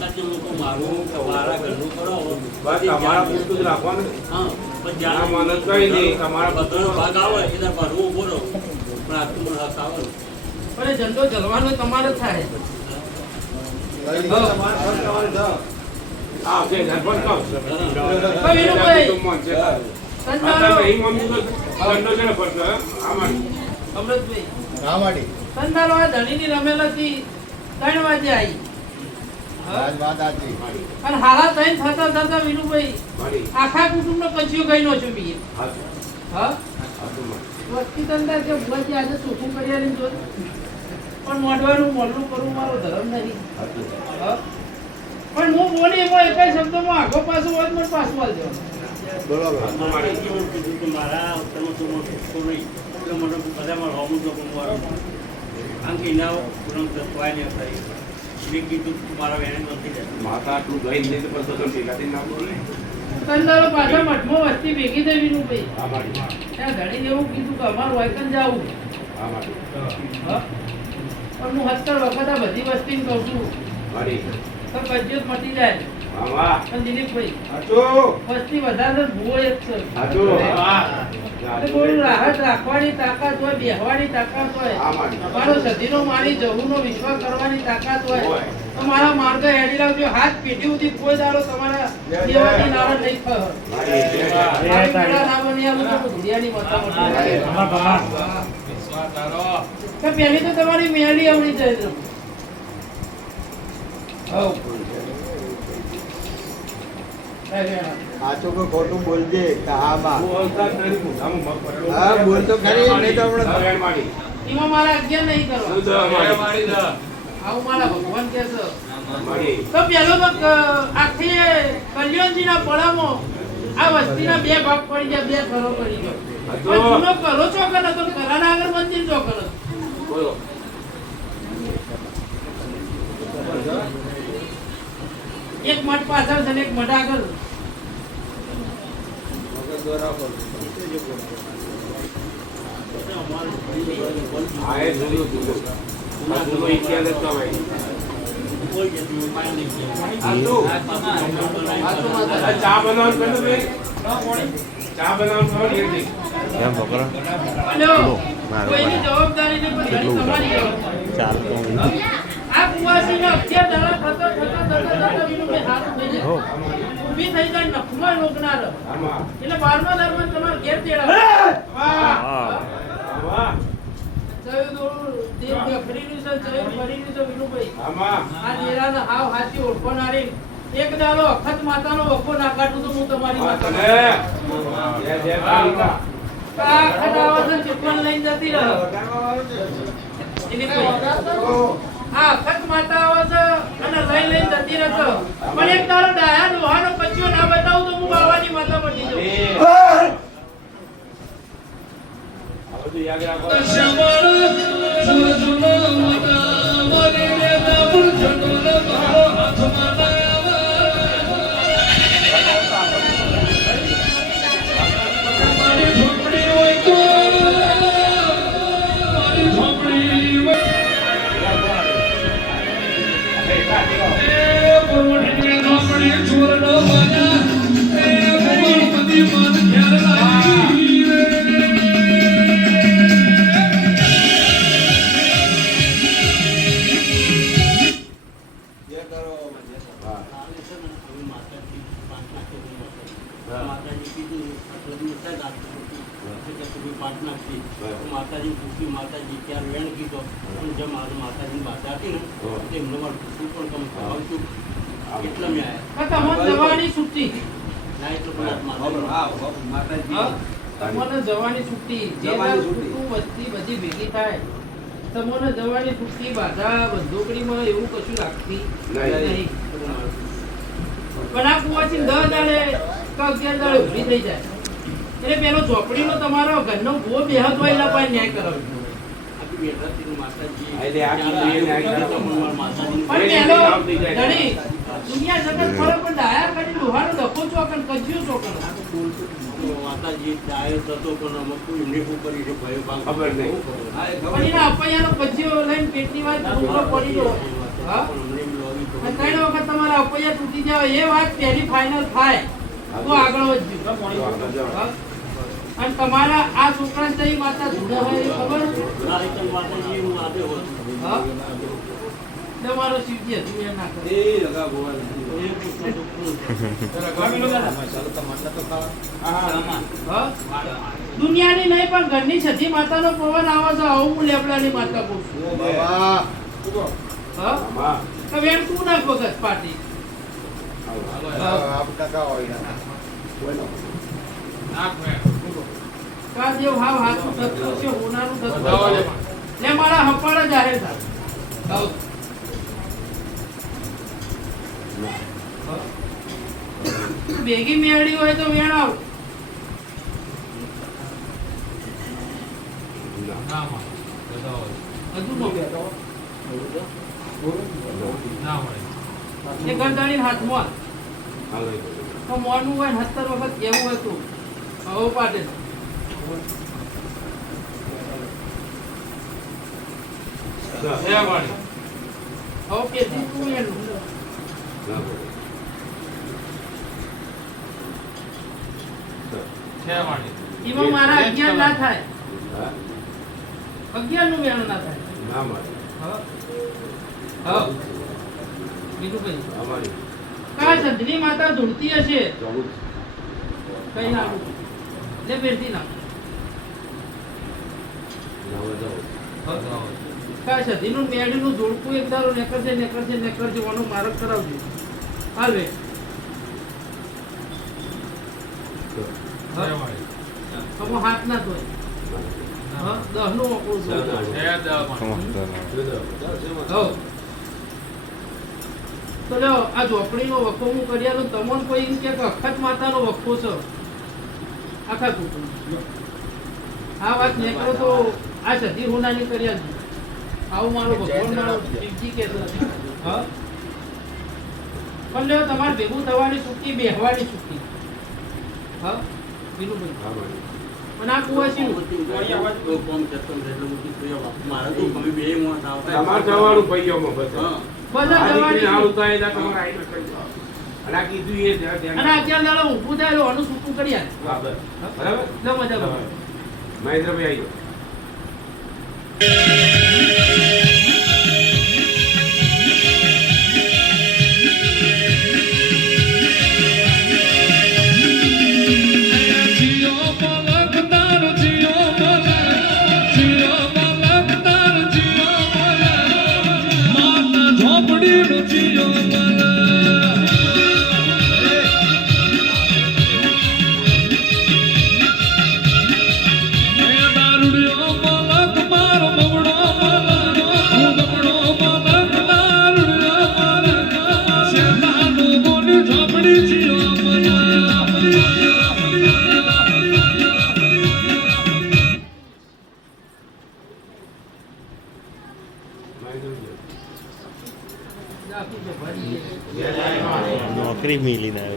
તમારા પૂરતું જ રાખવાનું આ માનસ કઈ નહીં તમારા પણ એ ઝંડો જલવાનો તમારે જ થાય હા છે ધર્મન કહો પણ વિનુભાઈ મન છે સંતાનો નહીં મમ્મી તો દંડો છે ને પડતો આમાં અમૃતભાઈ રામાડી સંતાનો આ ધણીની રમેલાથી 3 વાગે આવી વાત આજી અને હારા થઈને થતા થતા વિનુભાઈ મારી આખા કુટુંબનો કચિયો ગઈ નો છું બીએ હાચું હા હાચું માં વસ્તી ધંધા કે ભૂલાજી આજે ચોખ્ખું કરી આલી જો પણ મોઢવાનું મોઢું કરવું મારો ધર્મ નહીં હાચું હા પણ હું બોલી એમાં એકાઈ શબ્દમાં આગો પાછું હોય તો મને પાછું આલ દેવાનું બરોબર હાચું મારી માતા આટલું ગઈ નહીં તો પછી તો ઠીકાથી ના બોલે કંદારો પાછા મઠમાં વસ્તી ભેગી થઈ વિનુભાઈ હા મારી ત્યાં ધણીને એવું કીધું કે અમારું વાયકન જાવું હા મારી હા પણ હું 70 વખત આ બધી વસ્તીને કહું છું મારી તો કજિયત મટી જાય હા વાહ પણ દિલીપભાઈ હાચું વસ્તી વધારે ભૂવો એક છે હાચું તો બોલું રાહત રાખવાની તાકાત હોય બેહવાની તાકાત હોય હા મારી મારો સધીનો મારી જહુનો વિશ્વાસ કરવાની તાકાત હોય હોય. તો મારા માર્ગ હેડી લાવજો હાથ પેઢી સુધી કોઈ દાડો તમારા દેવાની નારાજ નહીં થયો મારી મારી પેડા ના બની આવું તો ભુડિયાની માતા મોટી તો પહેલી તો તમારી મેળી આવડી જાય છે હઉ સાચું કે ખોટું બોલજે કે હા બા બોલતા જ નહીં મોઢામાં મગ પડ્યો. હા બોલ તો ખરી નહીં તો હમણાં નારાયણ મારી એમાં મારા આજ્ઞા નહીં શું કરવા છે મારી આવું મારા ભગવાન કહે છે મારી તો પેલો તો આખી કલ્યાણજીના પડામાં આ વસ્તીના બે ભાગ પડી ગયા બે ઘરો પડી ગયો પણ જૂનો કરો ચોકન હતો ને ઘરાના આગળ મંદિર ચોકન હતું બોલો એક મઠ પાછળ છે ને એક મઠ આગળ આ એ જોયું જુદું. આ જૂનો ઇતિહાસ જ કહેવાય. આ ચા બનાવવાનું કહ્યું ભાઈ? ચા બનાવવાનું ખબર નથી. કેમ પકડો લ્યો, મારો કોઈની ભાઈ. જવાબદારી નહીં પણ ઘણી તમારી જવાબદારી. ચાલ તો આ કુવાસીને અત્યાર દાડા થતા વિનુભાઈ હારું થઈ જાય. હો ઊભી થઈ જાય નખમાં રોકનાર આમાં. એટલે 12મા દરમિયાન તમારે ઘેર તેડાવે. વાહ. હા વાહ. જયું તો તે ફરીનું છે જયું ફરીનું છે વિનુભાઈ આમાં. આ ડેરાને હાવ હાચી ઓળખોનારી એક દાડો અખત માતાનો વખો ના કાઢું તો હું તમારી માતા અને જય જય કાલિકા. આ અખત આવે છે ચીપણ લઈને જતી રહે દિલીપભાઈ. આ અખત માતા આવે છે અને લઈને જતી રહે છે. પણ એક દાડો ડાયા ડોહાનો કચ્યો ના બતાવું તો હું બાવાની માતા બની જાઉં. આ બધું યાદ રાખો. માતાજી પૂછી માતાજી ત્યાં વેણ કીધો અને જે મારી માતાજીની બાધા હતી ને તેમને મારું પૂછવું પણ તમે ખવાવશું કેટલા મેં આવ્યા તમારે જવાની છુટ્ટી. ના એટલું પણ માતાજી હા? તમને જવાની છુટ્ટી. જે દાડ કુટુંબ વસ્તી બધી ભેગી થાય તમને જવાની છુટ્ટી. બાધા બંધોકડીમાં એવું કશું રાખતી નહીં. પણ આ કુવાસી 10 દાડે કે 11 દાડે ઊભી થઈ જાય એટલે પેલો ઝોપડીનો તમારો ઘરનો ભૂવો બેહત હોય એના પાસે ન્યાય કરાવજો. આખી બેઠા માતાજી એટલે આખી દુનિયા ન્યાય કરો. પણ પેલો ધણી દુનિયા જગત ફરે પણ ડાયા કરી લોહાનો ડખો ચોકન કજ્યું ચોકન માતાજી ડાયો થતો પણ અમે કોઈ એમને શું કરી છે ભય ખબર નહીં. પણ એના અપૈયાનો કજ્યો લઈને પેટની વાત ઉતરો પડી ગયો હા અને 3 વખત તમારા અપૈયા તૂટી જાય એ વાત પહેલી ફાઇનલ થાય તો આગળ વધજો હા? અને તમારા આ છોકરા જઈ માતા જુદા હોય એ ખબર માતાજી હું આપે હોત હા તમારો શિવજી હતું એ ના કરે હા? દુનિયાની નહીં પણ ઘરની છઠ્ઠી માતાનો પવન આવે છે આવું હું લેબડાની માતા કહું છું હા તો વેણ તું નાખ વખત પાટી કા જેવ હાવ હાથું થતું છે હોનાનું થતું લે મારા હપાડા જાહેર થાય આવ. ભેગી મેળી હોય તો વેણ આવ હજુ નો બેઠો એ ગરદાણી હાથમાં તો મોનું હોય 70 વખત કેવું હતું હવે પાટે ઓકે તું એનું એમાં મારા 11 ના થાય 11 નું વેણ ના થાય હા બીજું કઈ કા સંધની માતા ધૂળતી હશે કઈ નાખું લે ફેરથી નાખ કા સધીનું મેડીનું જોડકું એક દારો નેકરજે વાનો મારક કરાવજો હાલ વે હવે હાથ ના ધોય હા 10 નું ઓકળું તો લ્યો આ ઝોપડીનો વખો હું કરી આલું તમને કોઈ એમ કે અખત માતાનો વખો છે આખા કુટુંબ આ વાત નીકળો તો આ સધી હોનાની કરી આલજો આવું મારો ભગવાન મારો શિવજી કે હા પણ લ્યો તમારે ભેગું થવાની છૂટી બેહવાની છૂટી હા બીજું ભાઈ અને આ કુવાસી મારે તો ગમે બે મોત આવતા તમારે જવાનું ભાઈઓમાં બધા બધા જવાની હાલ ઉતારી દે તમારે આઈને કરી દો. અને આ કીધું એ જરા ધ્યાન અને અત્યારે દાડો ઊભું થાય આનું છૂટું કરી આલ બરાબર લો મજા કરો મહેન્દ્રભાઈ આવી નોકરી મિલી ના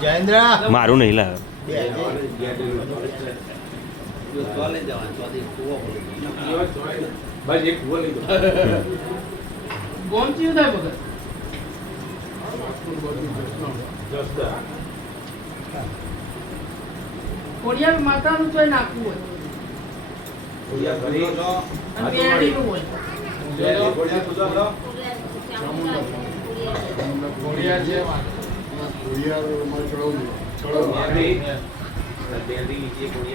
જયેન્દ્ર મારું નહીં લાવે બસ એક કુવો લઈ દો ગોમ ચીયું થાય વગર કોડિયાર માતાનું ચોય નાખવું હોય અને બેડીનું હોય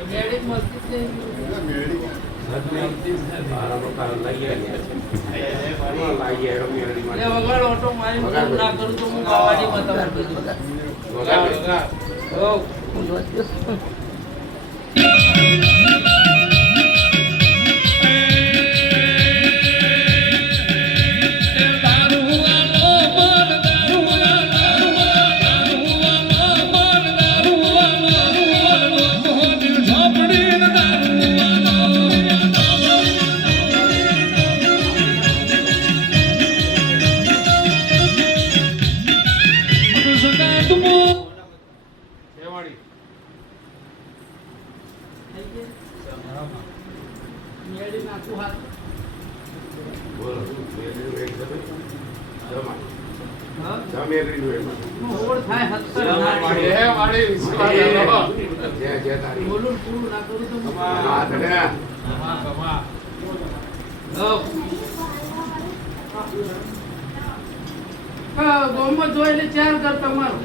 બેડી મસ્તી વગર ઓટો મારી ના કરું તો હું બાવાજી બતાવું ઝોપડી મેળી નાખું હાથ બોલો મેરીનું એક છે ભાઈ? જમા. હા જમેરીનું એક. ઓળ થાય હત્તર જે તારી. બોલું પૂરું ના કરું તો હા, તને. ગોમાં જોઈ એટલે ચાર કર તમારું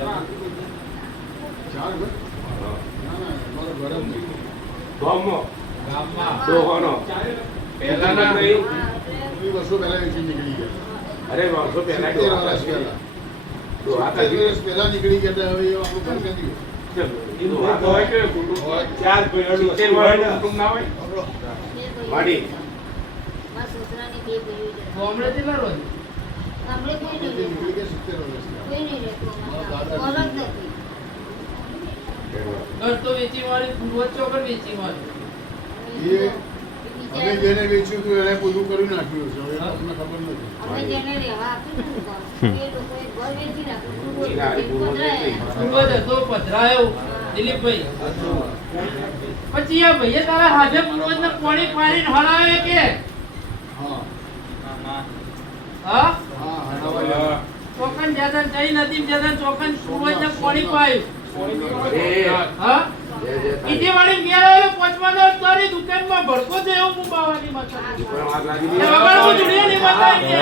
ગોમો. ડોહોનો. પહેલાના નહીં. વર્ષો પહેલા વેચી નીકળી ગયા અરે વર્ષો પહેલા 70 વર્ષ પહેલા ડોહા 70 વર્ષ પહેલા નીકળી ગયા હતા. હવે એ આપણું ઘર ક્યાંથી ગયું? ડોહા તો હોય કે કુટુંબ હોય. 4 ભાઈઓનું 70 વર્ષનું કુટુંબ ના હોય. માડી. ગોમડે કેટલા રોજ નીકળી ગયા 70 વર્ષ ઘર તો વેચી મારી પૂર્વજ ચોકર વેચી મારી એ અમે જેને વેચ્યું હતું એને પૂરું કરી નાખ્યું છે. હવે તમને ખબર નથી. પૂર્વજ હતો પધરાયો દિલીપભાઈ પછી આ ભાઈએ તારા હાથે પૂર્વજ ને પાણી પાડીને હરાવે કે હા હા હા હરાવાય. ચોકન જ્યાદા જઈ નથી જ્યાદા ચોકન પૂર્વજ ને પાણી પાયું હા ઈટી વાળી મેળાવે પચવાનો તારી દુકાનમાં ભડકો છે એવું હું બાવાની માતા પણ વાત લાગી એ નહીં. વગર હું દુનિયાની માતા કે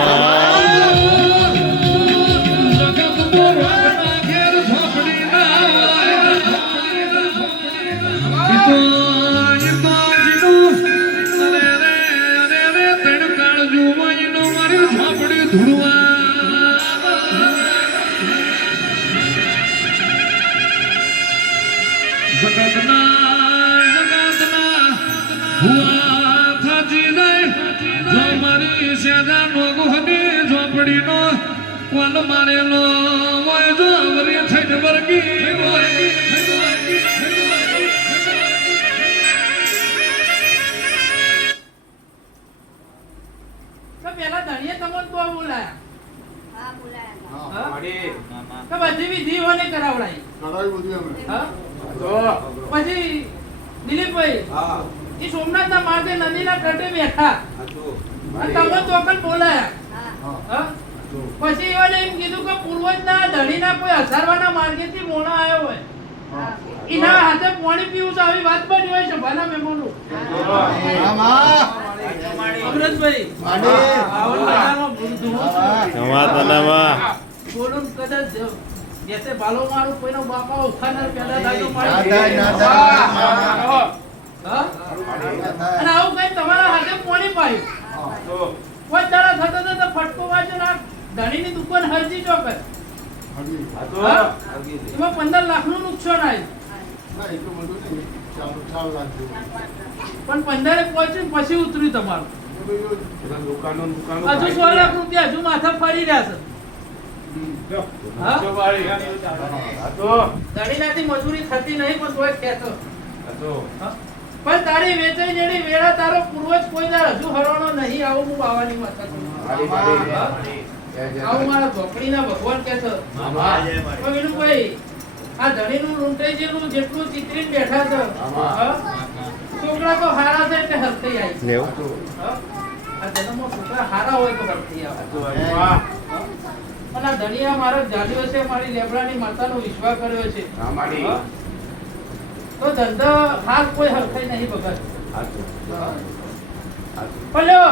મારેલો જો અમરી થઈને વર્ગી પેલા ધણીએ તમને તો બોલાયા હા માડી. તો બધી વિધિ હોને કરાવડાઈ કરાવ્યું બધું અમે. હા તો પછી દિલીપભાઈ હા. એ સોમનાથના માર્ગે નદીના કાંઠે બેઠા હતું. અને તમે ચોકન બોલાયા હા હા પછી એને એમ કીધું કે પૂર્વજના ધણીના કોઈ અસારવાના માર્ગેથી મોણા આવ્યો હોય એના હાથે પાણી પીવું તો આવી વાત બની હોય છે ભાના મહેમાનો અમૃતભાઈ માડી. આવો નાનામાં ભૂંડું બોલું કદાચ જેતે બાલો મારું કોઈનો બાપા ઉખાનાર પેદા થાય તો ના થાય, ના થાય. હા અને આવું કઈ તમારા હાથે પાણી પાયું તો કોઈ દાડા થતો થતો ફટકો વાંચો ના ધણીની દુકાન હરજી ચોકર હજી. આ તો હા? એમાં 15 લાખનું નુકસાન આવ્યું ના એટલું બધું નહીં. 4 લાખ જેવું. પણ 15 પહોંચ્યું ને પછી ઉતર્યું તમારું એ બધું બધા દુકાનો દુકાનો હજુ 100 લાખ રૂપિયા હજુ માથા ફરી રહ્યા છે હા? આ તો ધણીનાથી મજૂરી થતી નહીં પણ તોય ખેતો આ તો હા? પણ તારી વેચાઈ જેની વેળા તારો પૂર્વજ કોઈ દાડ હજુ હરવાનો નહીં આવું હું બાવાની માથા કરું. માડી માડી. હા? આવું મારા ઝોપડીના ભગવાન કહે છે પણ વિનુભાઈ આ ધણીનું લૂંટાઈ જેવું જેટલું ચિતરીને બેઠા છે હા? છોકરા તો હારા છે એટલે હરખઈ આવી આ તો હા? આ જન્મમાં છોકરા હારા હોય તો હરખઈ આવે આ તો વાહ. અને આ ધણીયા મારા જાલ્યો છે મારી લેબડાની માતાનો વિશ્વાસ કર્યો છે આ માડી. હા? તો ધંધો હાલ કોઈ હરખાઈ નહીં બગાડ આ તો આ તો પણ લ્યો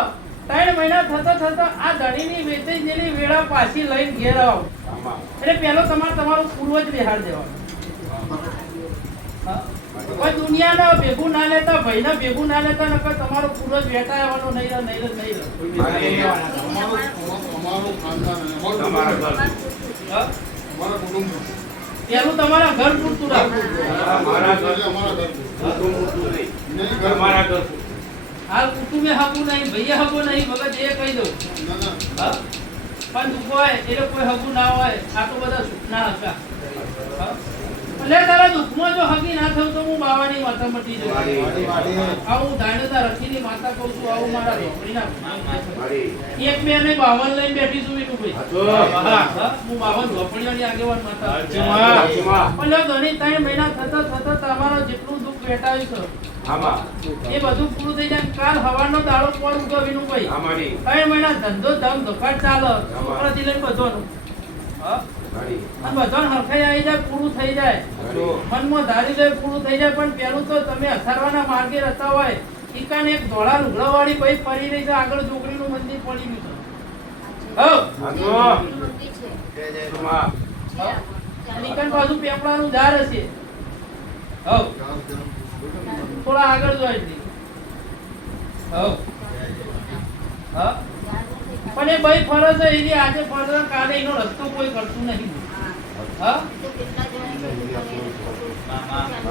3 મહિના થતા આ ધણીની વેચાઈ જેની વેળા પાછી લઈને ઘેર આવો આમાં એટલે પહેલો તમારું પૂર્વજ બિહાર દેવાનું હા? કોઈ દુનિયાના ભેગું ના લેતા ભાઈના ભેગું ના લેતા નકર તમારો પૂર્વજ વેટા આવવાનો નહીં રહે, નહીં રહે, નહીં રહે. માડી. અમારું ખાનદાન અને તમારા ઘર. હા? અમારા કુટુંબ પહેલું તમારા ઘર પૂરતું રાખવું મારા ઘર. એટલે અમારા ઘર છે. આ તો મોટું નહીં. નહીં ઘર મારા ઘર. હાલ કુટુંબે હગું નહીં ભાઈએ હગું નહીં મગજ એ કહી દઉં ના ના હા? પણ દુઃખ હોય એટલે કોઈ હગું ના હોય આ તો બધા સુખના હતા હા? એટલે તારા દુઃખમાં જો હકી ના થયું તો હું બાવાની માતા મટી જઉં. મારી. આવું દાણેદાર રખીની માતા કહું છું, આવું મારા ઝોપડીના મારી. એક બે ને 52 લઈને બેઠી છું વિનુભાઈ. હાચું. હું 52 ઝોપડીઓની આગેવાન માતા. હાચું. એટલે ઘણી 3 મહિના થતા તમારો જેટલું દુઃખ વેટાયું છે આમાં. એ બધું પૂરું થઈ જાય. કાલ હવારનો દાડો પર ઉગો વિનુભાઈ. અમારી. 3 મહિના ધંધો ધમ ધોકાટ ચાલે છોકરાથી લઈને બધોનું. હા મારી. અને બધાને હરખાઈ આવી જાય, પૂરું થઈ જાય. મારી. મનમાં ધારી લે પૂરું થઈ જાય. પણ પેલું તો તમે અથારવાના માર્ગે રહેતા હોય ઈકાને એક ધોળા લુગડાવાળી ભાઈ ફરી રહી છે, આગળ છોકરીનું મંદિર પડી ગયું છે. હાચું. માં. અને ઈકાન બાજુ પેપડાનું ઝાડ હશે. થોડા આગળ જો એટલી. હા પણ એ ભાઈ ફરે છે એની આજે ફરે કાલે એનો રસ્તો કોઈ કરતું નહીં. હા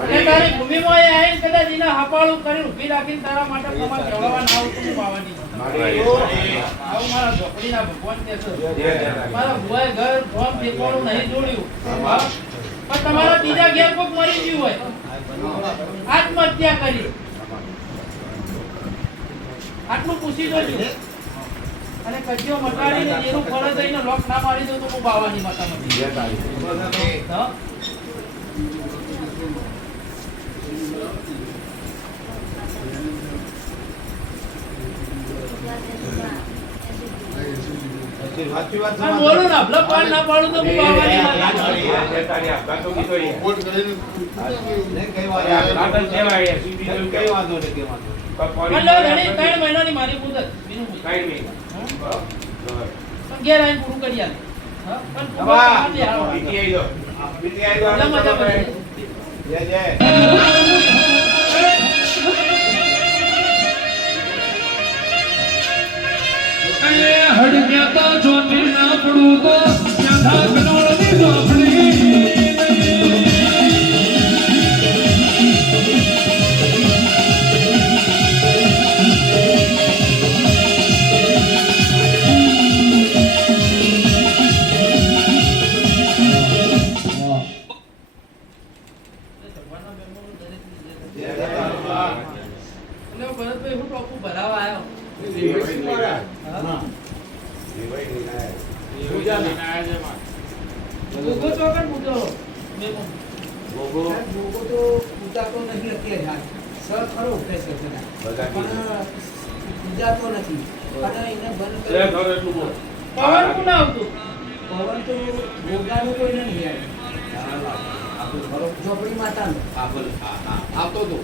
એટલે તારી ભૂમિમાં એ આવીને કદાચ એને હપાળું કરીને ઊભી રાખીને તારા માટે તમારે કેળવવા ના આવું તો હું પાવાની. મારી. આવું મારા ઝોપડીના ભગવાન કહે છે. મારા ભુવાએ ઘર ફોર્મ ઠેકવાનું નહીં જોડ્યું. હા? પણ તમારા બીજા ઘેર કોક મરી ગયું હોય, આત્મહત્યા કરી, આટલું પૂછી જોજો. અને કજિયો મટાડીને એનું ફળ દઈને લોક ના મારી દઉં તો હું બાવાની માતા મટી. હા? આ બોલું ને અભલા પાડ ના પાડું તો હું બાવાની માતા મટી. તારી આપતા તો કીધો યાર. કોટ કરીને કાટલ કહેવાય યાર. સીધી જેવું કહેવાય. એટલે ઘણી 3 મહિનાની મારી મુદત વિનુભાઈ. કાંઈ નહીં. પણ ઘેર આવીને પૂરું કરી આલે. હા? પણ પૂરું બાબા, કરી આલો. બીટી આઈ દો. બીટી આઈ દો. એટલે મજા પડે. જય જય. હડક્યા તો જોતી ના પડું તો ત્યાંધા કનોળની ઝોપડી. એટલે ભરતભાઈ હું ટોપું ભરાવા આવ્યો. ભોગો તો કણ મૂકો. મેમો. ગોગો. લોકો તો પૂજાતો નથી અત્યારે હાલ. સર ખરો ઉઠે છે જરા. પણ પૂજાતો નથી. અને એને બંધ લે કરી ઘર એટલું બોલ. પવન કોણ આવતું? પવન તો ભોગાનું કોઈને નહીં આવે. ઝોપડી માતાનું. આવતો હતો.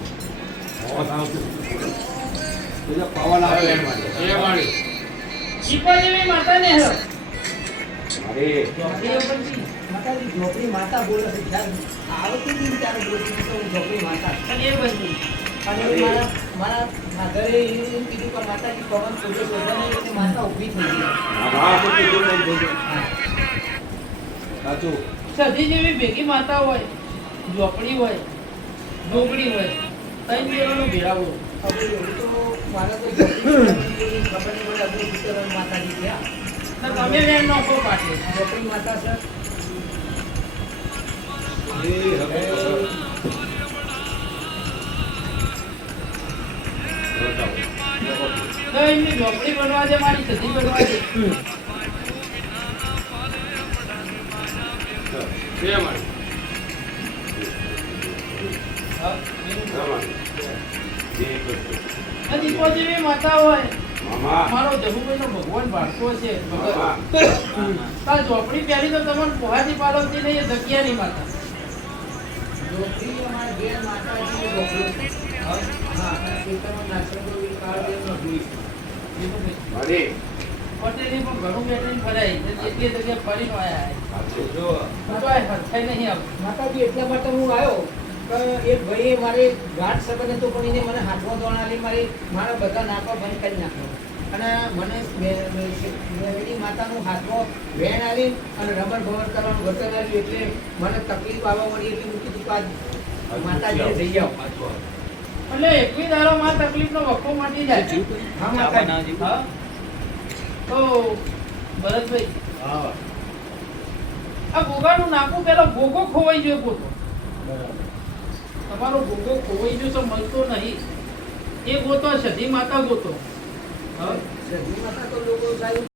પવન આવે એમ માટે. એ વાળી. શીપા જેવી માતાને હેરો. મારી. ઝોપડી ઉપરથી માતાજી ઝોપડી માતા બોલે છે. જ્યારે આવતી હતી ત્યારે બોલતી હતી કે હું ઝોપડી માતા. અને એ બંધ. અને મારા ફાધરે એમ કીધું કે માતાજી પવન પૂજો શોધવાની એટલે માતા ઊભી થઈ ગઈ. હા તો કીધું નહીં બોલ. સાચું. સધી જેવી ભેગી માતા હોય, ઝોપડી હોય, ડોગડી હોય, તઈ બેરોનો ભેળાવો. હવે એવું તો મારા તો ઝોપડી ખબર નહીં પડે. અબ્દુલ ફિકર માતાજી ગયા. તો તમે વેણ નોખો પાટે. ઝોપડી માતા સર તો એમની ઝોપડી બનવા દે, મારી સધી બનવા દે. બે વાળી. હા? જે કરતો. આ દીપો જેવી માતા હોય. મામા. મારો જહુભાઈનો ભગવાન ભાગતો છે. મામા. આ ઝોપડી પહેરી તો તમને પોહાથી પાલવતી નહીં, એ જગ્યાની માતા. ઝોપડી અમારા ઘેર માતાજીની ઝોપડી. હા, અને ખેતરમાં નાચતો એ કાળ દેવનો ભૂઈ. મારી. પટેલી પણ ઘણું બેઠીને ફરાય. એટલી જગ્યા ફરીને આયા. સાચું. જો હું તો આ હરખાઈ નહીં આવતું. માતાજી એટલા માટે હું આવ્યો કે એક ભાઈએ મારે ગાઢ સંબંધ હતો પણ એને મને હાથમાં દોણાલી મારા બધા નાકા બંધ કરી નાખ્યો. અને મને મેળી માતાનું હાથમાં વેણ આવી અને રમણ ભમણ કરવાનું વચન આવ્યું એટલે મને તકલીફ આવવા મળી એટલે હું કીધું કે આજ માતાજીને જઈ આવો. એટલે એકવી દારો માં તકલીફનો વખો માટી જાય. હા માતાજી. હા? તો ભરતભાઈ, હા. આ ગોગાનું નાકું પેલો ગોગો ખોવાઈ ગયો પોતો. તમારો ભોગો ખોવાઈ ગયો છે, મળતો નહીં. એ ગોતો સધી માતા ગોતો. હવે સધી માતા તો લોકો સાહેબ